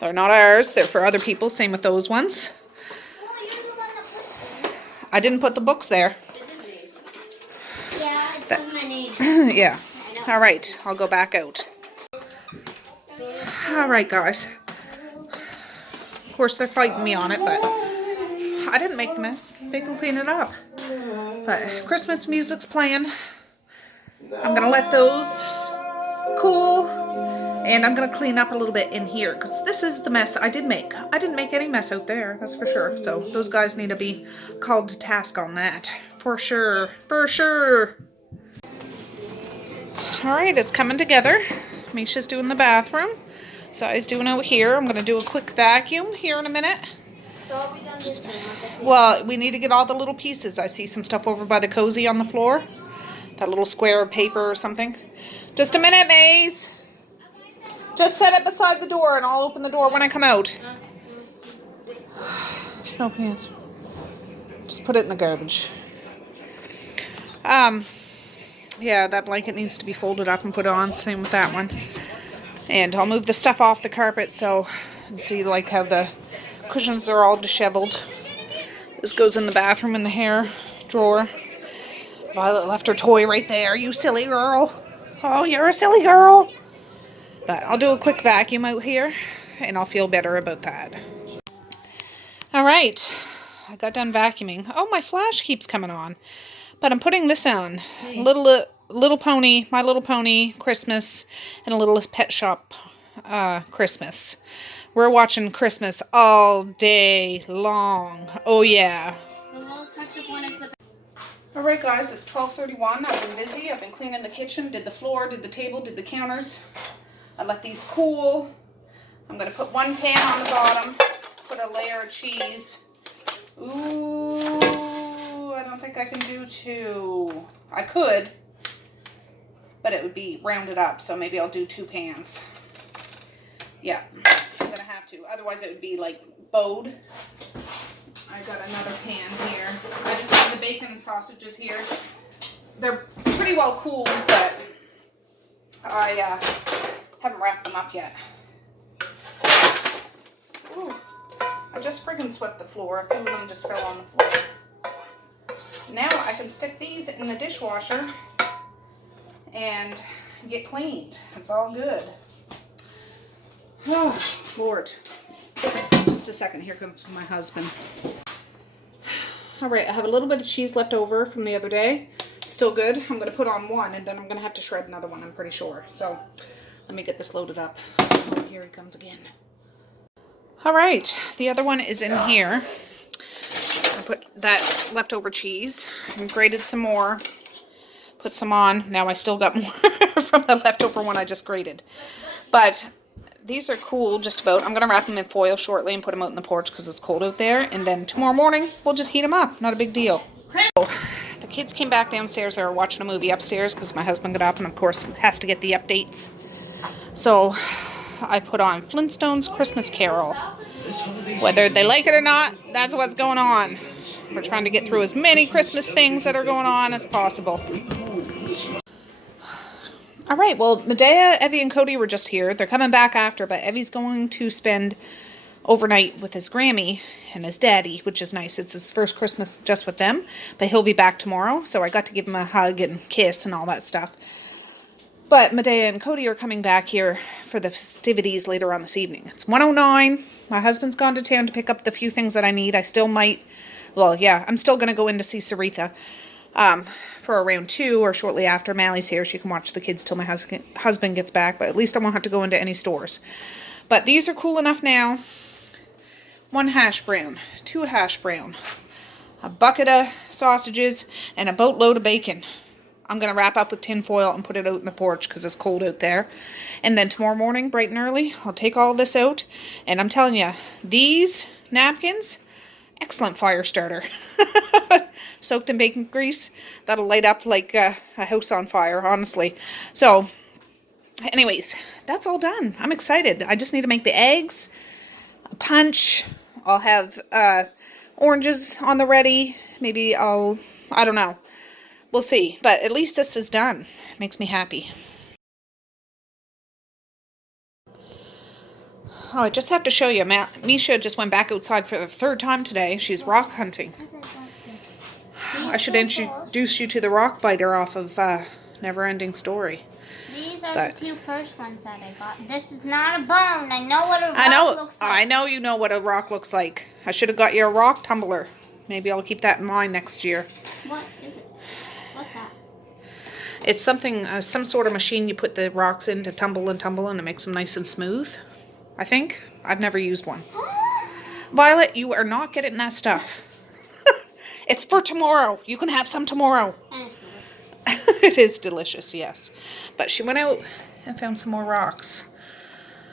They're not ours. They're for other people. Same with those ones. Oh, you're the one that put them. I didn't put the books there. Yeah, it's on my name. Yeah. All right. I'll go back out. All right, guys. Of course, they're fighting me on it, but I didn't make the mess. They can clean it up. But Christmas music's playing. I'm going to let those cool. And I'm going to clean up a little bit in here, because this is the mess I did make. I didn't make any mess out there, that's for sure. So those guys need to be called to task on that For sure. For sure. All right, it's coming together. Misha's doing the bathroom. Zai's doing out here. I'm going to do a quick vacuum here in a minute. So are we done this one? Well, we need to get all the little pieces. I see some stuff over by the cozy on the floor. That little square of paper or something. Just a minute, Maze. Just set it beside the door and I'll open the door when I come out. Snow pants. Just put it in the garbage. Yeah, that blanket needs to be folded up and put on. Same with that one. And I'll move the stuff off the carpet so you see like how the cushions are all disheveled. This goes in the bathroom in the hair drawer. Violet left her toy right there. You silly girl. Oh, you're a silly girl. But I'll do a quick vacuum out here and I'll feel better about that. All right. I got done vacuuming. Oh, my flash keeps coming on. But I'm putting this on. Hey. Little Pony, My Little Pony, Christmas, and a Littlest Pet Shop Christmas. We're watching Christmas all day long. Oh, yeah. The Littlest Pet Shop one is the All right, guys, it's 12:31. I've been busy. I've been cleaning the kitchen, did the floor, did the table, did the counters. I let these cool. I'm going to put one pan on the bottom, put a layer of cheese. Ooh, I don't think I can do two. I could, but it would be rounded up, so maybe I'll do 2 pans. Yeah, I'm going to have to. Otherwise, it would be like bowed. I got another pan here. I just have the bacon and sausages here. They're pretty well cooled, but I haven't wrapped them up yet. Ooh, I just friggin' swept the floor. A few of them just fell on the floor. Now I can stick these in the dishwasher and get cleaned. It's all good. Oh, Lord. Just a second. Here comes my husband. All right, I have a little bit of cheese left over from the other day. Still good. I'm going to put on one, and then I'm going to have to shred another one, I'm pretty sure. So let me get this loaded up. Oh, here he comes again. All right, the other one is in here. I put that leftover cheese and grated some more. Put some on. Now I still got more from the leftover one I just grated. But these are cool just about. I'm going to wrap them in foil shortly and put them out in the porch because it's cold out there. And then tomorrow morning, we'll just heat them up. Not a big deal. So, the kids came back downstairs. They were watching a movie upstairs because my husband got up and, of course, has to get the updates. So I put on Flintstones Christmas Carol. Whether they like it or not, that's what's going on. We're trying to get through as many Christmas things that are going on as possible. All right, well, Medea, Evie, and Cody were just here. They're coming back after, but Evie's going to spend overnight with his Grammy and his daddy, which is nice. It's his first Christmas just with them, but he'll be back tomorrow, so I got to give him a hug and kiss and all that stuff. But Medea and Cody are coming back here for the festivities later on this evening. It's 1:09. My husband's gone to town to pick up the few things that I need. I still might, well, yeah, I'm still going to go in to see Saritha. For around 2 or shortly after. Mally's here. She can watch the kids till my husband gets back, but at least I won't have to go into any stores. But these are cool enough now. 1 hash brown, 2 hash brown, a bucket of sausages, and a boatload of bacon. I'm going to wrap up with tin foil and put it out in the porch because it's cold out there. And then tomorrow morning, bright and early, I'll take all this out. And I'm telling you, these napkins, excellent fire starter. Soaked in bacon grease. That'll light up like a house on fire, honestly. So, anyways, that's all done. I'm excited. I just need to make the eggs, a punch. I'll have oranges on the ready. Maybe I don't know. We'll see. But at least this is done. It makes me happy. Oh, I just have to show you. Misha just went back outside for the 3rd time today. She's rock hunting. I should introduce you to the rock biter off of Never-Ending Story. These are the 2 first ones that I got. This is not a bone. I know what a rock looks like. I know you know what a rock looks like. I should have got you a rock tumbler. Maybe I'll keep that in mind next year. What is it? What's that? It's something, some sort of machine you put the rocks in to tumble and it makes them nice and smooth. I think. I've never used one. Violet, you are not getting that stuff. It's for tomorrow. You can have some tomorrow. And it's delicious. It is delicious, yes. But she went out and found some more rocks.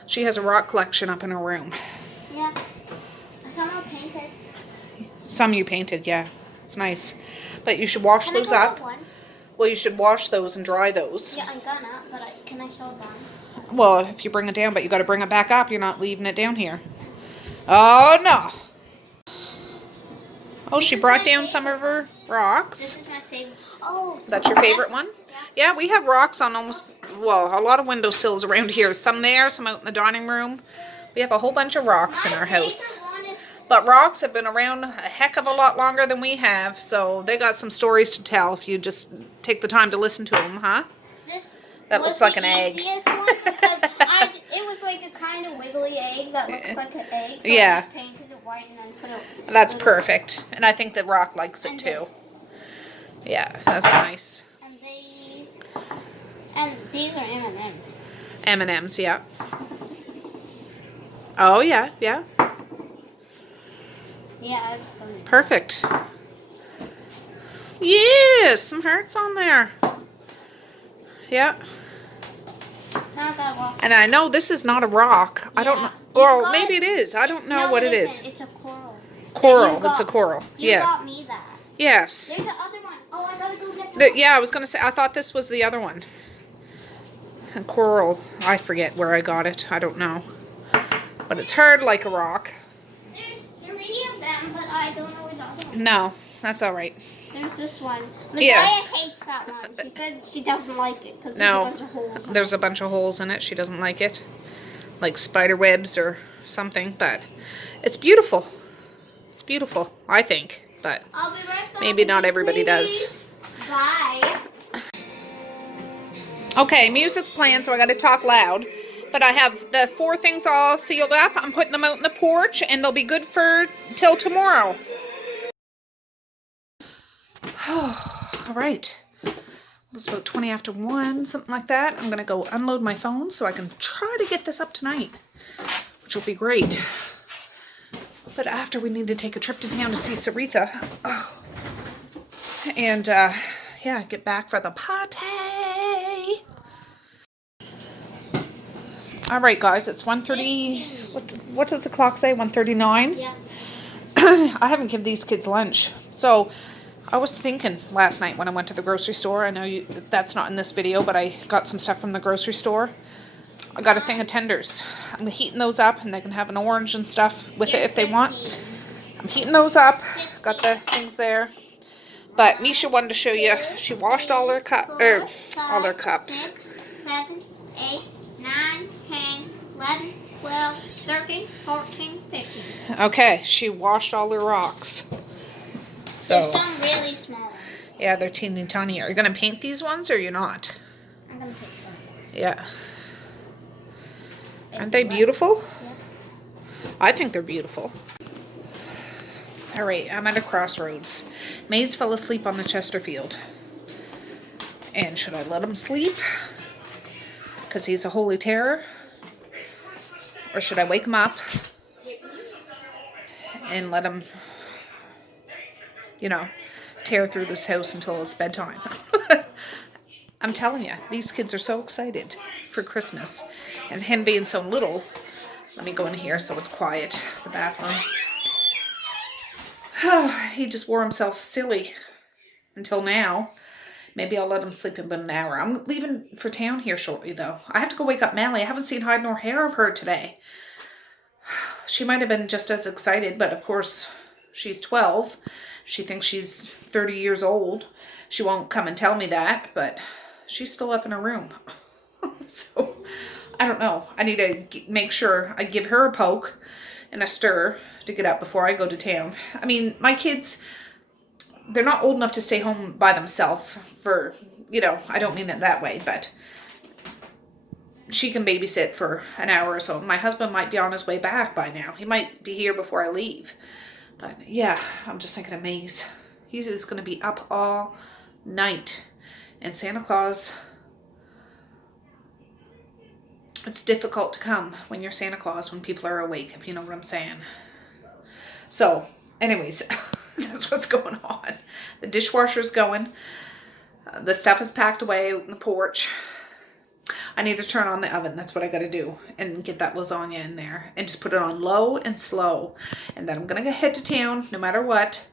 She has a rock collection up in her room. Yeah. Some are painted. Some you painted, yeah. It's nice. But you should wash Can those I go up. up one? Well, you should wash those and dry those. Yeah, I'm gonna, but can I show them? Well, if you bring it down, but you got to bring it back up. You're not leaving it down here. Oh, no. Oh, she brought down some of her rocks. This is my favorite. Oh. That's your favorite one? Yeah, we have rocks on almost, well, a lot of windowsills around here. Some there, some out in the dining room. We have a whole bunch of rocks in our house. But rocks have been around a heck of a lot longer than we have, so they got some stories to tell if you just take the time to listen to them, huh? This That looks like an egg. Easiest one because it was like a kind of wiggly egg that looks like an egg. So Yeah. I just painted it white and then put it. That's perfect. And I think the rock likes it too. Yeah, that's nice. And these are M&Ms. M&Ms, yeah. Oh, yeah, yeah. Yeah, I have some. Perfect. Yes, some hearts on there. Yeah. Now I gotta walk. And I know this is not a rock. I don't know. Well, maybe it is. I don't know what it is. It's a coral. Coral. It's a coral. You Yeah. got me that. Yes. There's the other one. Oh, I gotta go get that. Yeah, I was going to say, I thought this was the other one. A coral. I forget where I got it. I don't know. But it's hard like a rock. There's 3 of them, but I don't know where the other one. No, that's all right. There's this one. Yes. Messiah hates that one. She said she doesn't like it because No. there's a bunch of holes. There's a bunch of holes in it. She doesn't like it. Like spider webs or something. But it's beautiful. It's beautiful, I think. But I'll be right back. maybe not everybody does. Bye. Okay, music's playing, so I got to talk loud. But I have the 4 things all sealed up. I'm putting them out in the porch, and they'll be good for till tomorrow. All right. It's about 20 after 1, something like that. I'm going to go unload my phone so I can try to get this up tonight, which will be great. But after, we need to take a trip to town to see Saritha. Oh. And, yeah, get back for the party. All right, guys, it's 1:30. What does the clock say? 1:39? Yeah. I haven't given these kids lunch. So I was thinking last night when I went to the grocery store. I know that's not in this video, but I got some stuff from the grocery store. I got a thing of tenders. I'm heating those up, and they can have an orange and stuff with it if they want. I'm heating those up. Got the things there. But Misha wanted to show you. She washed all her all her cups. 6, 7, 8, 9, 10, 11, 12, 13, 14, 15. Okay, she washed all her rocks. So There's some really small ones. yeah, they're teeny tiny. Are you gonna paint these ones or you're not? I'm gonna pick some. Yeah. Aren't they beautiful? Yeah. I think they're beautiful. All right, I'm at a crossroads. Maze fell asleep on the Chesterfield. And should I let him sleep? Because he's a holy terror? Or should I wake him up and let him, you know, tear through this house until it's bedtime? I'm telling you, these kids are so excited for Christmas. And him being so little, let me go in here so it's quiet, the bathroom. He just wore himself silly until now. Maybe I'll let him sleep in about an hour. I'm leaving for town here shortly, though. I have to go wake up Mally. I haven't seen hide nor hair of her today. She might have been just as excited, but of course, she's 12. She thinks she's 30 years old. She won't come and tell me that, but she's still up in her room. So, I don't know. I need to make sure I give her a poke and a stir to get up before I go to town. I mean, my kids, they're not old enough to stay home by themselves for, you know, I don't mean it that way, but she can babysit for an hour or so. My husband might be on his way back by now. He might be here before I leave. But yeah, I'm just thinking of Maze. He's just going to be up all night. And Santa Claus, it's difficult to come when you're Santa Claus when people are awake, if you know what I'm saying. So, anyways, That's what's going on. The dishwasher's going. The stuff is packed away out in the porch. I need to turn on the oven. That's what I got to do. And get that lasagna in there. And just put it on low and slow. And then I'm going to head to town no matter what.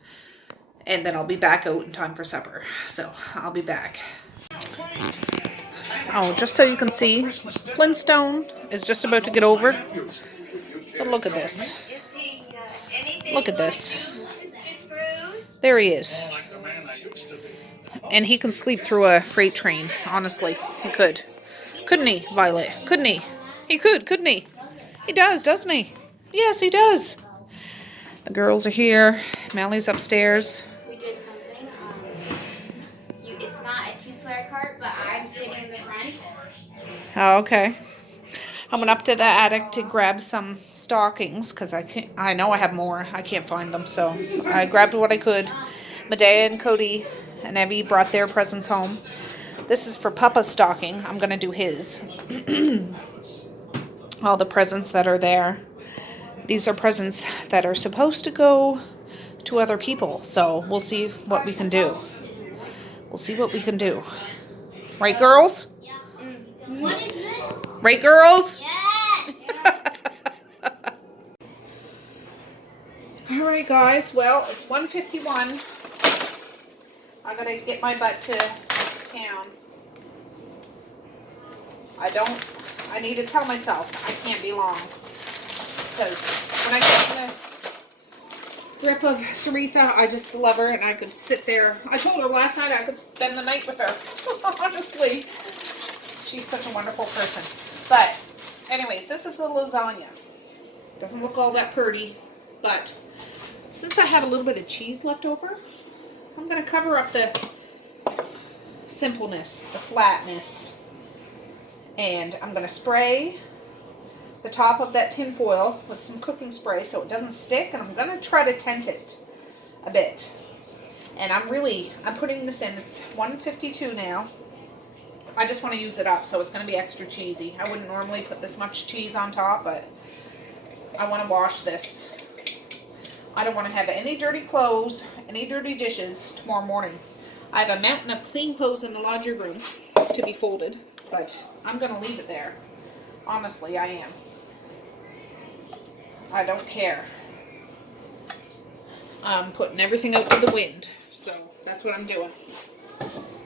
And then I'll be back out in time for supper. So I'll be back. Oh, just so you can see, Flintstone is just about to get over. But look at this. Look at this. There he is. And he can sleep through a freight train. Honestly, he could. Couldn't he, Violet? Couldn't he? He could, couldn't he? He does, doesn't he? Yes, he does. The girls are here. Mally's upstairs. We did something. It's not a 2-player cart, but I'm sitting in the front. Oh, okay. I went up to the attic to grab some stockings because I know I have more. I can't find them, so I grabbed what I could. Medea and Cody and Evie brought their presents home. This is for Papa's stocking. I'm going to do his. All the presents that are there. These are presents that are supposed to go to other people. So we'll see what we can do. We'll see what we can do. Right, girls? Yeah. What is this? Right, girls? Yeah. All right, guys. Well, it's 1:51. I got to get my butt to town. I need to tell myself I can't be long. Because when I get in the grip of Saritha, I just love her and I could sit there. I told her last night I could spend the night with her. Honestly. She's such a wonderful person. But anyways, this is the lasagna. Doesn't look all that pretty. But since I have a little bit of cheese left over, I'm going to cover up the simpleness, the flatness. And I'm going to spray the top of that tin foil with some cooking spray so it doesn't stick. And I'm going to try to tent it a bit. And I'm putting this in. It's 1:52 now. I just want to use it up, so it's going to be extra cheesy. I wouldn't normally put this much cheese on top, but I want to wash this. I don't want to have any dirty clothes, any dirty dishes tomorrow morning. I have a mountain of clean clothes in the laundry room to be folded, but I'm going to leave it there. Honestly, I am. I don't care. I'm putting everything out to the wind, so that's what I'm doing.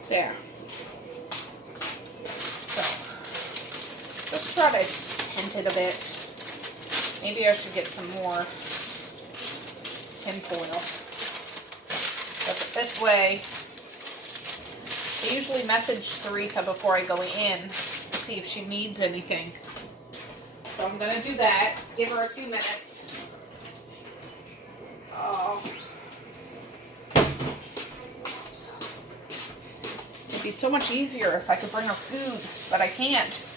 There. So, just try to tent it a bit. Maybe I should get some more tin foil. But this way, I usually message Saritha before I go in to see if she needs anything. So I'm going to do that. Give her a few minutes. Oh. It'd be so much easier if I could bring her food, but I can't.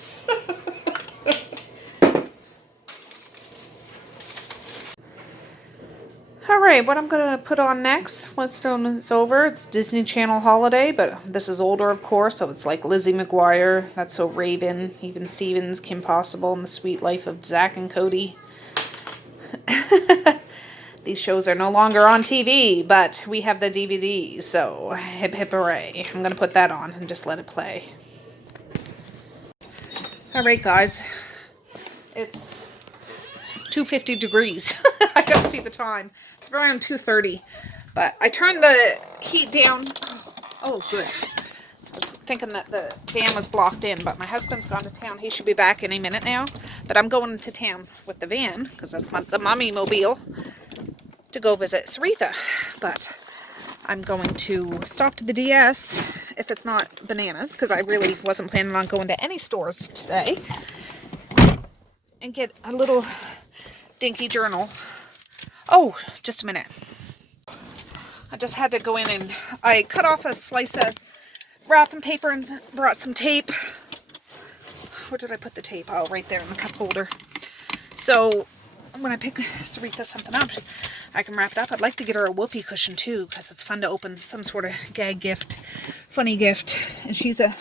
Alright, what I'm going to put on next, Flintstone is over. It's Disney Channel holiday, but this is older, of course, so it's like Lizzie McGuire, That's So Raven, Even Stevens, Kim Possible, and The Sweet Life of Zach and Cody. These shows are no longer on TV, but we have the DVD, so hip hip hooray. I'm going to put that on and just let it play. Alright guys, it's 2:50 degrees. I gotta see the time. It's around 2:30, but I turned the heat down. Oh, good. I was thinking that the van was blocked in, but my husband's gone to town. He should be back any minute now, but I'm going to town with the van, because that's the mommy mobile, to go visit Saritha. But I'm going to stop to the DS, if it's not bananas, because I really wasn't planning on going to any stores today, and get a little dinky journal. Oh, just a minute. I just had to go in and I cut off a slice of wrapping paper and brought some tape. Where did I put the tape? Oh, right there in the cup holder. So when I pick Saritha something up, I can wrap it up. I'd like to get her a whoopee cushion too, because it's fun to open some sort of gag gift, funny gift. And she's a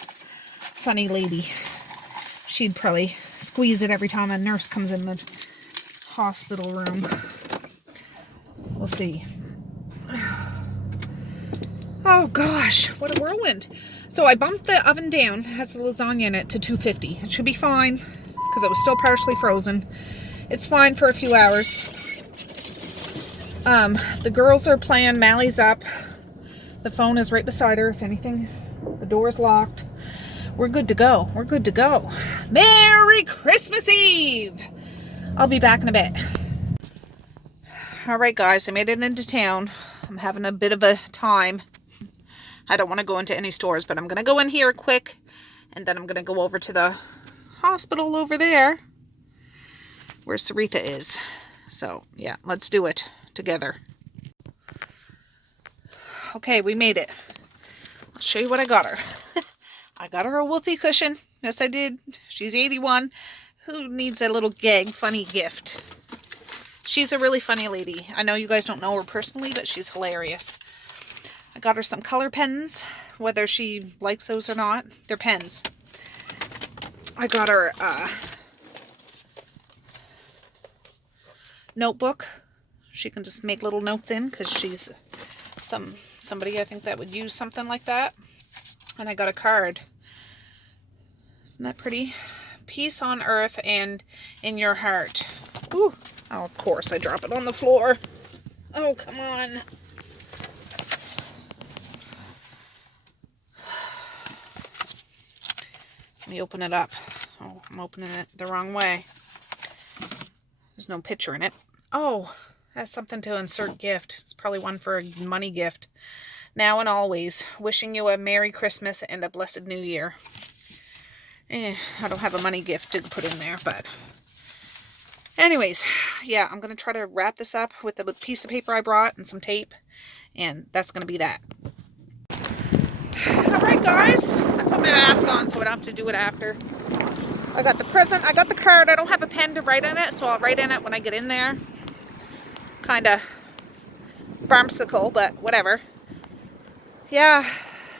funny lady. She'd probably squeeze it every time a nurse comes in the hospital room. We'll see. Oh gosh, what a whirlwind. So I bumped the oven down, it has the lasagna in it, to 250. It should be fine because it was still partially frozen. It's fine for a few hours. The girls are playing, Mally's up. The phone is right beside her if anything. The door's locked. We're good to go. We're good to go. Merry Christmas Eve! I'll be back in a bit. Alright guys, I made it into town. I'm having a bit of a time. I don't want to go into any stores, but I'm going to go in here quick. And then I'm going to go over to the hospital over there, where Saritha is. So, yeah, let's do it together. Okay, we made it. I'll show you what I got her. I got her a whoopee cushion. Yes, I did. She's 81. Who needs a little gag, funny gift? She's a really funny lady. I know you guys don't know her personally, but she's hilarious. I got her some color pens, whether she likes those or not. They're pens. I got her a notebook. She can just make little notes in because she's somebody I think that would use something like that. And I got a card. Isn't that pretty? Peace on earth and in your heart. Ooh. Oh, of course I drop it on the floor. Oh, come on. Let me open it up. Oh, I'm opening it the wrong way. There's no picture in it. Oh, that's something to insert gift. It's probably one for a money gift. Now and always, wishing you a Merry Christmas and a blessed New Year. I don't have a money gift to put in there, but anyways, yeah, I'm going to try to wrap this up with the piece of paper I brought and some tape, and that's going to be that. Alright guys, I put my mask on so I don't have to do it after. I got the present, I got the card. I don't have a pen to write in it, so I'll write in it when I get in there. Kind of barmsicle, but whatever. Yeah,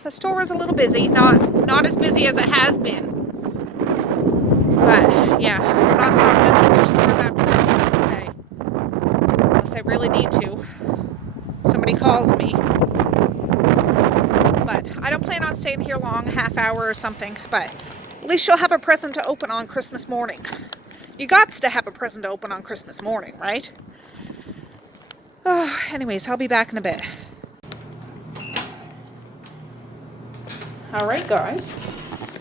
the store was a little busy. Not as busy as it has been. But yeah, I'm not stopping at the other stores after this, I would say. Unless I really need to. Somebody calls me. But I don't plan on staying here long, a half hour or something. But at least you'll have a present to open on Christmas morning. You got to have a present to open on Christmas morning, right? Oh, anyways, I'll be back in a bit. Alright guys,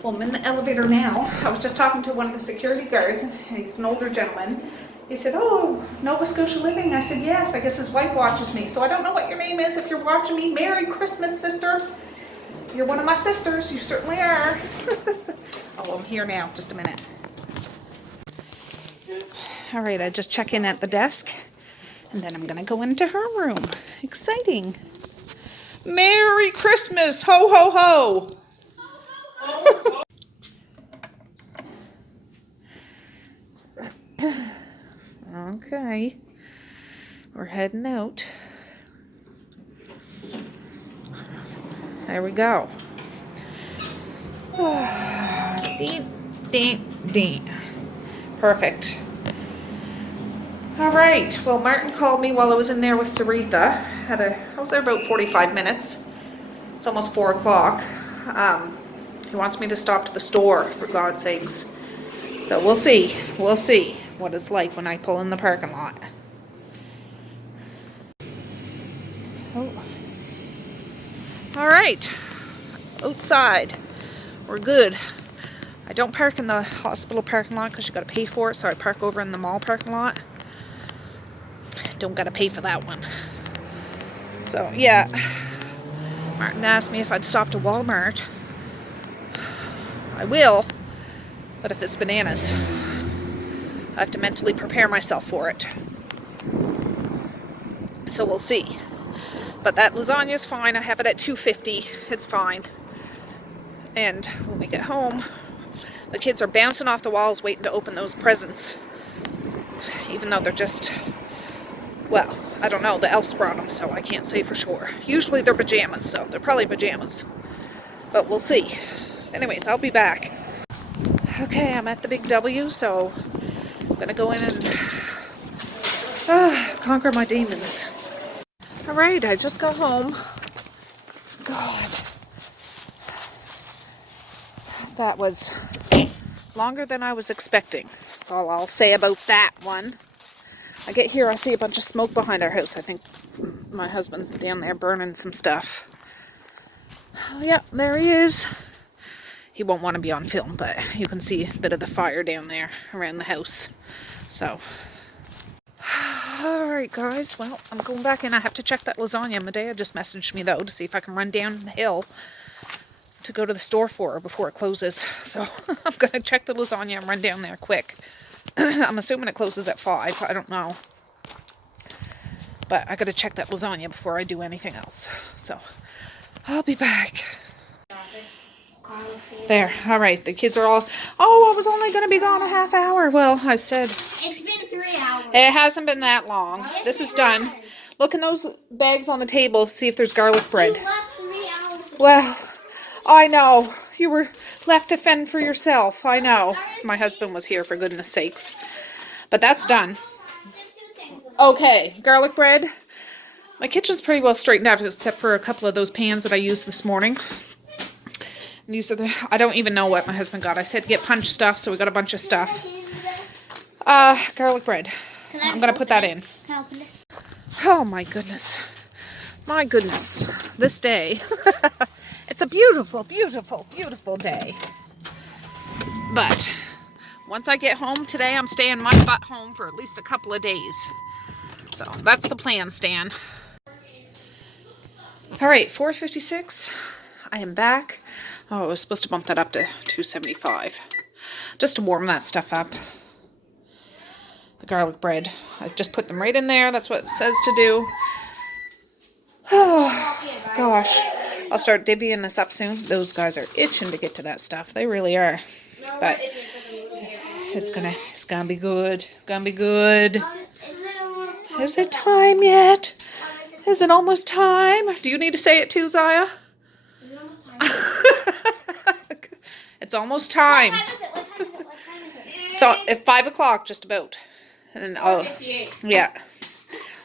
well I'm in the elevator now. I was just talking to one of the security guards. He's an older gentleman. He said, oh, Nova Scotia Living? I said, yes, I guess his wife watches me. So I don't know what your name is. If you're watching me, Merry Christmas, sister. You're one of my sisters. You certainly are. Oh, I'm here now. Just a minute. Alright, I just check in at the desk. And then I'm going to go into her room. Exciting. Merry Christmas. Ho, ho, ho. Okay, we're heading out. There we go. Ding, ding, ding. Perfect. All right. Well, Martin called me while I was in there with Saritha. I was there about 45 minutes. It's almost 4 o'clock. He wants me to stop to the store, for God's sakes. So we'll see. We'll see what it's like when I pull in the parking lot. Oh. All right. Outside. We're good. I don't park in the hospital parking lot because you got to pay for it, so I park over in the mall parking lot. Don't got to pay for that one. So, yeah. Martin asked me if I'd stop to Walmart. I will, but if it's bananas, I have to mentally prepare myself for it. So we'll see. But that lasagna's fine. I have it at $2.50. It's fine. And when we get home, the kids are bouncing off the walls waiting to open those presents. Even though they're just, well, I don't know. The elves brought them, so I can't say for sure. Usually they're pajamas, so they're probably pajamas. But we'll see. Anyways, I'll be back. Okay, I'm at the Big W, so I'm gonna go in and conquer my demons. Alright, I just got home. God, That was longer than I was expecting. That's all I'll say about that one. I get here, I see a bunch of smoke behind our house. I think my husband's down there burning some stuff. Oh, yeah, there he is. He won't want to be on film, but you can see a bit of the fire down there around the house. So, alright guys, well, I'm going back in. I have to check that lasagna. Medea just messaged me though to see if I can run down the hill to go to the store for her before it closes. So I'm going to check the lasagna and run down there quick. I'm assuming it closes at 5. I don't know. But I got to check that lasagna before I do anything else. So I'll be back. There. All right. The kids are all, oh, I was only going to be gone a half hour. Well, I said. It's been 3 hours. It hasn't been that long. This is done. Look in those bags on the table. See if there's garlic bread. You left 3 hours. Well, I know. You were left to fend for yourself. I know. My husband was here, for goodness sakes. But that's done. There's 2 things. Okay, garlic bread. My kitchen's pretty well straightened out, except for a couple of those pans that I used this morning. These are the, I don't even know what my husband got. I said get punch stuff, so we got a bunch of stuff. Garlic bread. I'm going to put that in. Can I open this? Oh my goodness. My goodness. This day. It's a beautiful, beautiful, beautiful day. But once I get home today, I'm staying my butt home for at least a couple of days. So that's the plan, Stan. All right, 4:56. I am back. Oh, I was supposed to bump that up to 275. Just to warm that stuff up. The garlic bread. I just put them right in there. That's what it says to do. Oh, gosh. I'll start divvying this up soon. Those guys are itching to get to that stuff. They really are. But it's gonna be good. Gonna be good. Is it time yet? Is it almost time? Do you need to say it too, Zaya? Is it almost time? It's almost time. What time is it? What time is it? What time is it? So at 5 o'clock, just about. And I'll, 58. yeah.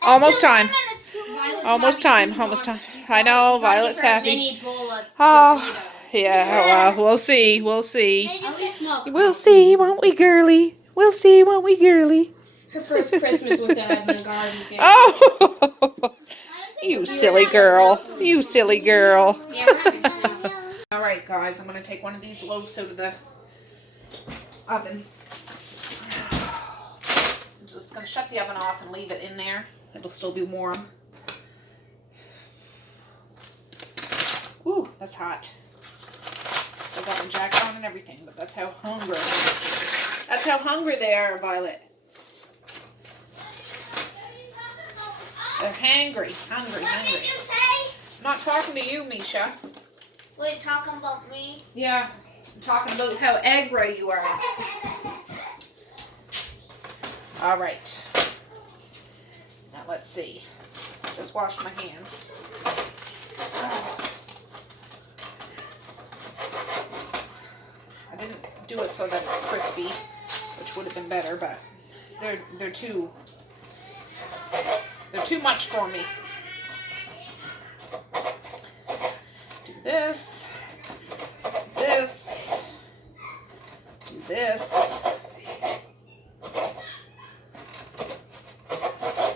Almost time. 2 minutes, 2 minutes. Almost time. Almost time. I know. Violet's happy. Mini bowl of Oh, yeah. Well, we'll see. We'll see. At least smoke. We'll see, won't we, girly? We'll see, won't we, girly? Her first Christmas without having a garden family. Oh, you silly girl. You silly girl. Yeah, we're having snow. All right, guys. I'm going to take one of these loaves out of the oven. I'm just going to shut the oven off and leave it in there. It'll still be warm. Ooh, that's hot. Still got my jacket on and everything, but that's how hungry. That's how hungry they are, Violet. They're hangry, hungry, What hungry. did you say? I'm not talking to you, Misha. Were you talking about me? Yeah, I'm talking about how aggro you are. All right. Now let's see. Just wash my hands. I didn't do it so that it's crispy, which would have been better, but they're too much for me. Do this. Do this.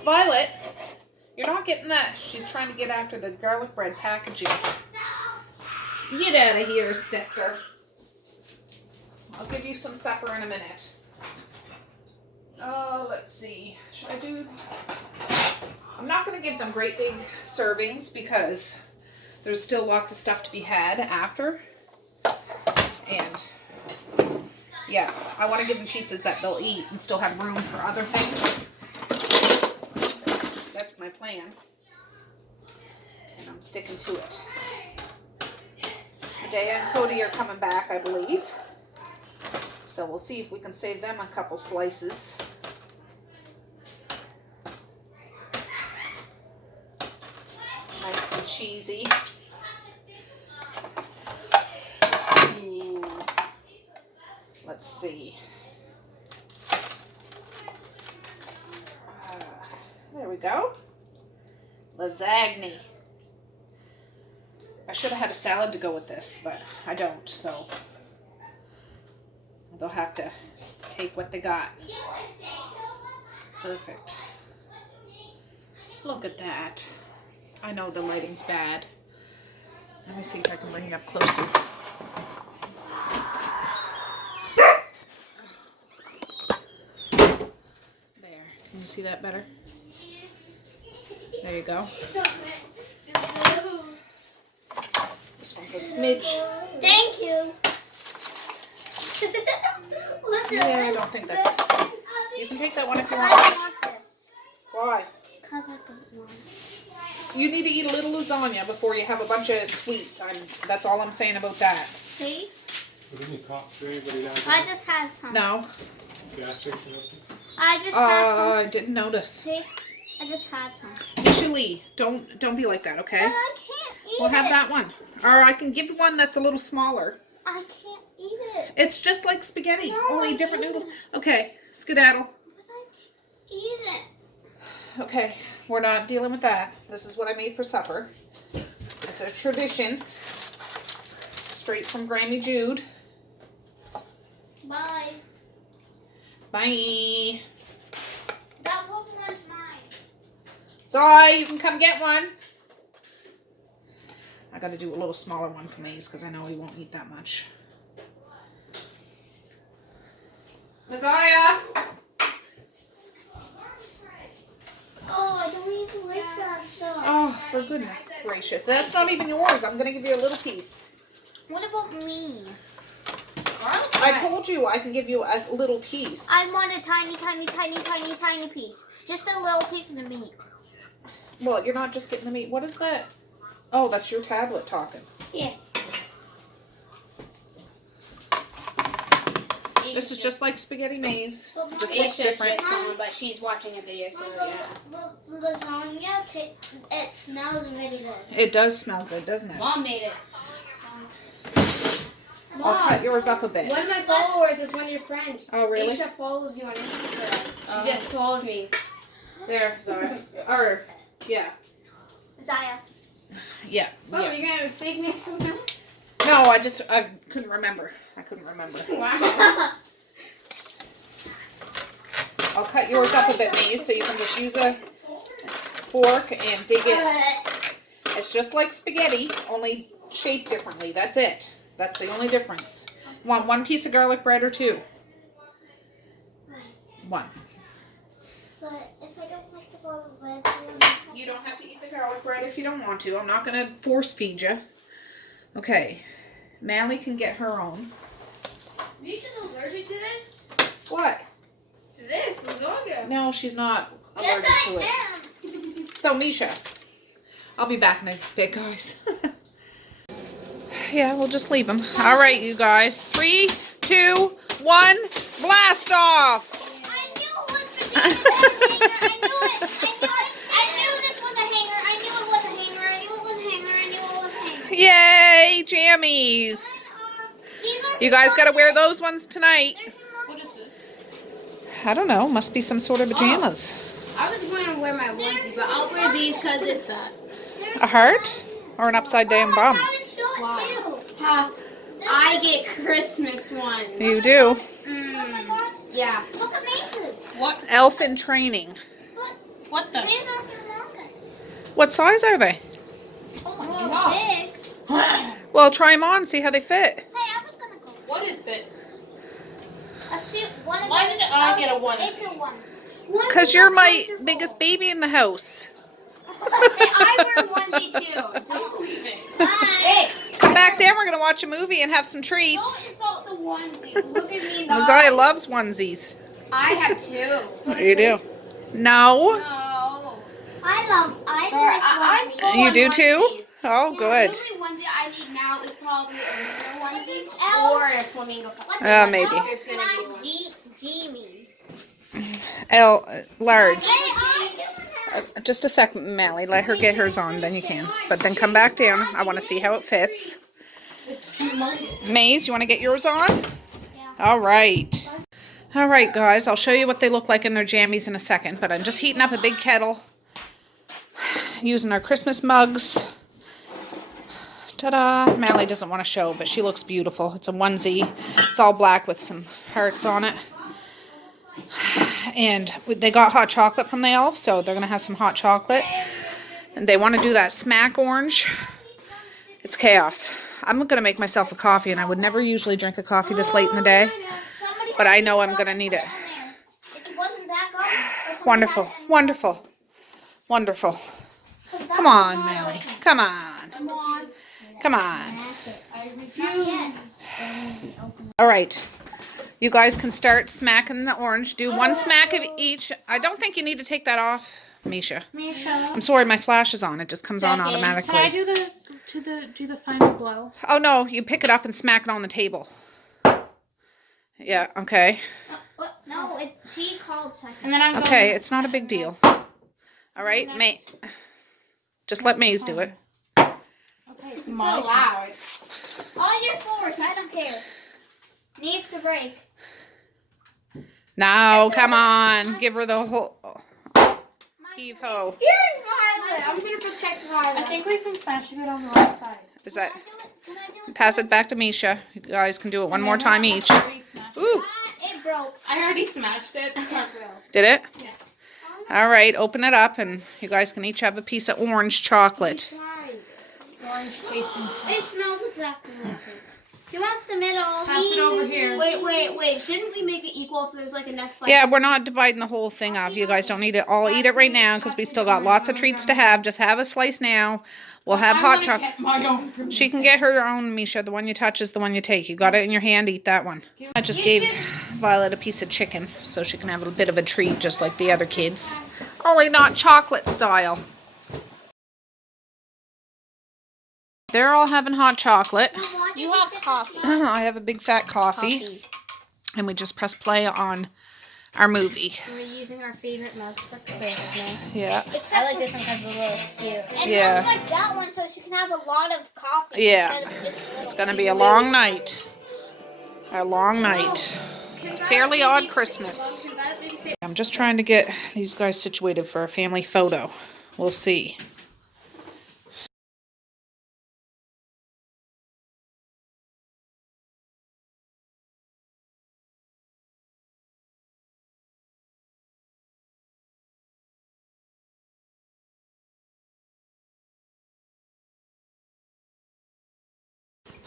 Violet, you're not getting that. She's trying to get after the garlic bread packaging. Get out of here, sister. I'll give you some supper in a minute. Oh, let's see. Should I do... I'm not going to give them great big servings because there's still lots of stuff to be had after. And, yeah, I want to give them pieces that they'll eat and still have room for other things. That's my plan. And I'm sticking to it. Medea and Cody are coming back, I believe. So we'll see if we can save them a couple slices. Nice and cheesy. Ooh. Let's see. There we go. Lasagna. I should have had a salad to go with this, but I don't, so they'll have to take what they got. Perfect. Look at that. I know the lighting's bad. Let me see if I can bring it up closer. There. Can you see that better? There you go. This one's a smidge. Thank you. What the Yeah, I don't think that's... You can take that one if you I want. don't want this. Why? Because I don't want it. You need to eat a little lasagna before you have a bunch of sweets. That's all I'm saying about that. See? Any talk to anybody down I there? just had some. No? Gas station open? I just had some. I didn't notice. See? I just had some. Misha Lee, don't be like that, okay? But I can't eat We'll it. have that one. Or I can give you one that's a little smaller. I can't eat it. It's just like spaghetti, No, only I different can't. noodles. Okay, skedaddle. But I can't eat it. Okay, we're not dealing with that. This is what I made for supper. It's a tradition. Straight from Grammy Jude. Bye. Bye. That Pokemon's mine. Sorry, you can come get one. I gotta do a little smaller one for Maze because I know he won't eat that much. Messiah! Oh, I don't even like that stuff. Oh, for goodness gracious. That's not even yours. I'm gonna give you a little piece. What about me? I told you I can give you a little piece. I want a tiny, tiny, tiny, tiny, tiny piece. Just a little piece of the meat. Well, you're not just getting the meat. What is that? Oh, that's your tablet talking. Yeah. This is just like spaghetti maze. But Just Mom, looks different. But she's watching a video, so yeah. the lasagna, it smells really good. It does smell good, doesn't it? Mom made it. I'll cut yours up a bit. One of my followers is one of your friends. Oh, really? Aisha follows you on Instagram. She just told me. There, Zara. Or, yeah. Zaya. Yeah. Oh, Yeah. you're gonna mistake me somehow? No, I couldn't remember. Wow. I'll cut yours up a bit, Maze, so you can just use a fork and dig in. It's just like spaghetti, only shaped differently. That's it. That's the only difference. Want one piece of garlic bread or two? One. But if I don't like the garlic bread, You don't have to eat the garlic bread if you don't want to. I'm not going to force feed you. Okay. Mally can get her own. Misha's allergic to this? What? To this, lasagna. No, she's not yes, allergic to it. I am. So, Misha, I'll be back in a bit, guys. Yeah, we'll just leave them. All right, you guys. 3, 2, 1, blast off! I knew it was the hanger. I knew it. I knew this was a hanger. I knew it was a hanger. I knew it was a hanger. I knew it was a hanger. Yay, jammies! These are You guys got to wear those ones tonight. What is this? I don't know. Must be some sort of pajamas. I was going to wear my onesie, but I'll wear these because it's A heart or an upside down bum? wow. I get Christmas ones. You do. Yeah. Look at me. What? Elf in training. What the? These are humongous. What size are they? Oh my God. god. Big. Well, try them on. See how they fit. Hey, I was gonna go. What is this? A suit. One of Why them- did I get a onesie? It's a one. Because you're my biggest baby in the house. I wear onesie too. Don't believe it. Hey. Come back down. We're going to watch a movie and have some Don't treats. insult the onesie. Look at me. Mosiah loves onesies. I have two. You do. No. No. I Sorry, I'm like full You on do too? onesies. Oh, good. The only onesie I need now is probably a winter onesie else? or a flamingo. Maybe. It's gonna be one. Jamie. Large. Hey, I do have. Just a second, Mally. Let her get hers on, then you can. But then come back down. I want to see how it fits. Maze, you want to get yours on? Yeah. All right. All right, guys. I'll show you what they look like in their jammies in a second. But I'm just heating up a big kettle. Using our Christmas mugs Ta-da! Mally doesn't want to show, but she looks beautiful. It's a onesie. It's all black with some hearts on it. And they got hot chocolate from the elf, so they're going to have some hot chocolate. And they want to do that smack orange. It's chaos. I'm going to make myself a coffee, and I would never usually drink a coffee this late in the day. But I know I'm going to need it. Wonderful, wonderful, wonderful. Come on, Mally. Come on. Come on. All right. You guys can start smacking the orange. Do one smack of each. I don't think you need to take that off, Misha. I'm sorry, my flash is on. It just comes on automatically. Can I do the final blow? Oh no, you pick it up and smack it on the table. Yeah, okay. No, she called second. And then I'm Okay, it's not a big deal. All right, just let Maze do it. Okay, it's so loud. All your fours, I don't care. Needs to break. Now, come on, give her the whole heave ho. Violet. I'm gonna protect Violet. I think we can smash it on the right side. Is that? Can I do it? Pass it back to Misha. You guys can do it one more time each. Ooh, It broke. I already smashed it. did it? Yes. All right, open it up, and you guys can each have a piece of orange chocolate. Orange tasting. It smells exactly like it. He wants the middle. Pass it over here. Wait. Shouldn't we make it equal if there's like enough slices? Yeah, we're not dividing the whole thing up. You guys don't need to all eat it right now because we still got lots of treats to have. Just have a slice now. We'll have hot chocolate. My own from She can get her own, Misha. The one you touch is the one you take. You got it in your hand, eat that one. I just gave Violet a piece of chicken so she can have a bit of a treat just like the other kids. Only not chocolate style. They're all having hot chocolate. You have coffee. I have a big fat coffee. And we just press play on our movie. We're using our favorite mugs for Christmas. Yeah. I like this one because it's a little cute. And Yeah. looks like that one, so she can have a lot of coffee. Yeah. instead of just a little. It's going to be a long night. A long night. Fairly odd Christmas. I'm just trying to get these guys situated for a family photo. We'll see.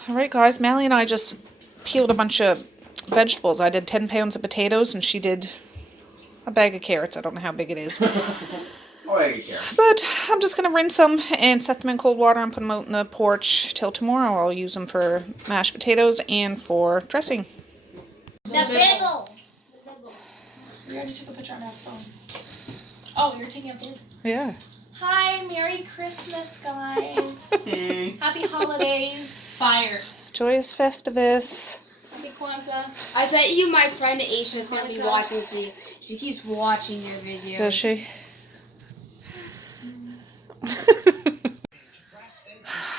Alright guys, Mally and I just peeled a bunch of vegetables. I did 10 pounds of potatoes and she did a bag of carrots. I don't know how big it is. But I'm just going to rinse them and set them in cold water and put them out in the porch till tomorrow. I'll use them for mashed potatoes and for dressing. The bibble. We already took a picture on our phone. Oh, you're taking a picture? Yeah. Hi, Merry Christmas, guys. Happy holidays. Fire. Joyous Festivus. Happy Kwanzaa. I bet you my friend Aisha is going to be watching this video. She keeps watching your videos. Does she?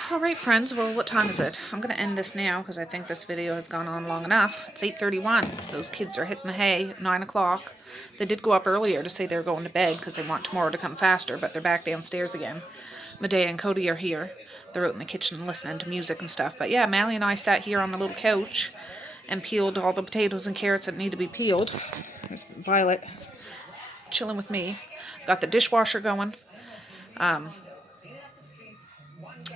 Alright friends, well what time is it? I'm going to end this now because I think this video has gone on long enough. It's 8:31. Those kids are hitting the hay at 9 o'clock. They did go up earlier to say they're going to bed because they want tomorrow to come faster, but they're back downstairs again. Medea and Cody are here. They're out in the kitchen listening to music and stuff. But yeah, Mally and I sat here on the little couch and peeled all the potatoes and carrots that need to be peeled. There's Violet chilling with me. Got the dishwasher going.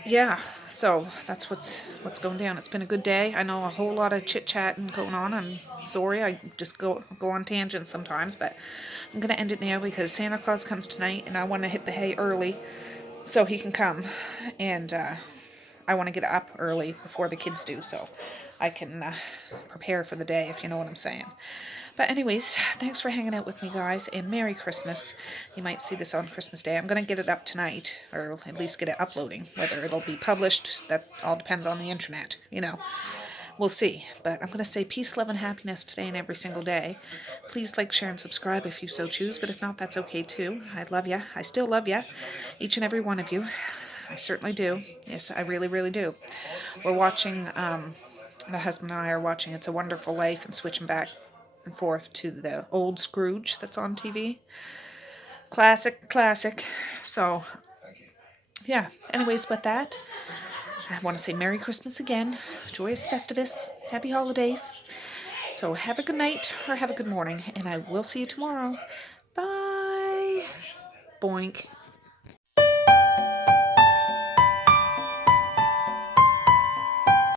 Yeah, so that's what's going down. It's been a good day. I know a whole lot of chit-chatting going on. I'm sorry, I just go on tangents sometimes, but I'm going to end it now because Santa Claus comes tonight and I want to hit the hay early so he can come. And I want to get up early before the kids do so I can prepare for the day, if you know what I'm saying. But anyways, thanks for hanging out with me, guys, and Merry Christmas. You might see this on Christmas Day. I'm going to get it up tonight, or at least get it uploading. Whether it'll be published, that all depends on the internet, you know. We'll see. But I'm going to say peace, love, and happiness today and every single day. Please like, share, and subscribe if you so choose, but if not, that's okay too. I love you. I still love you. Each and every one of you. I certainly do. Yes, I really, really do. We're watching, my husband and I are watching It's a Wonderful Life and switching back and forth to the old Scrooge that's on TV. Classic. So, yeah. Anyways, with that, I want to say Merry Christmas again, joyous Festivus, happy holidays. So have a good night or have a good morning, and I will see you tomorrow. Bye. Boink.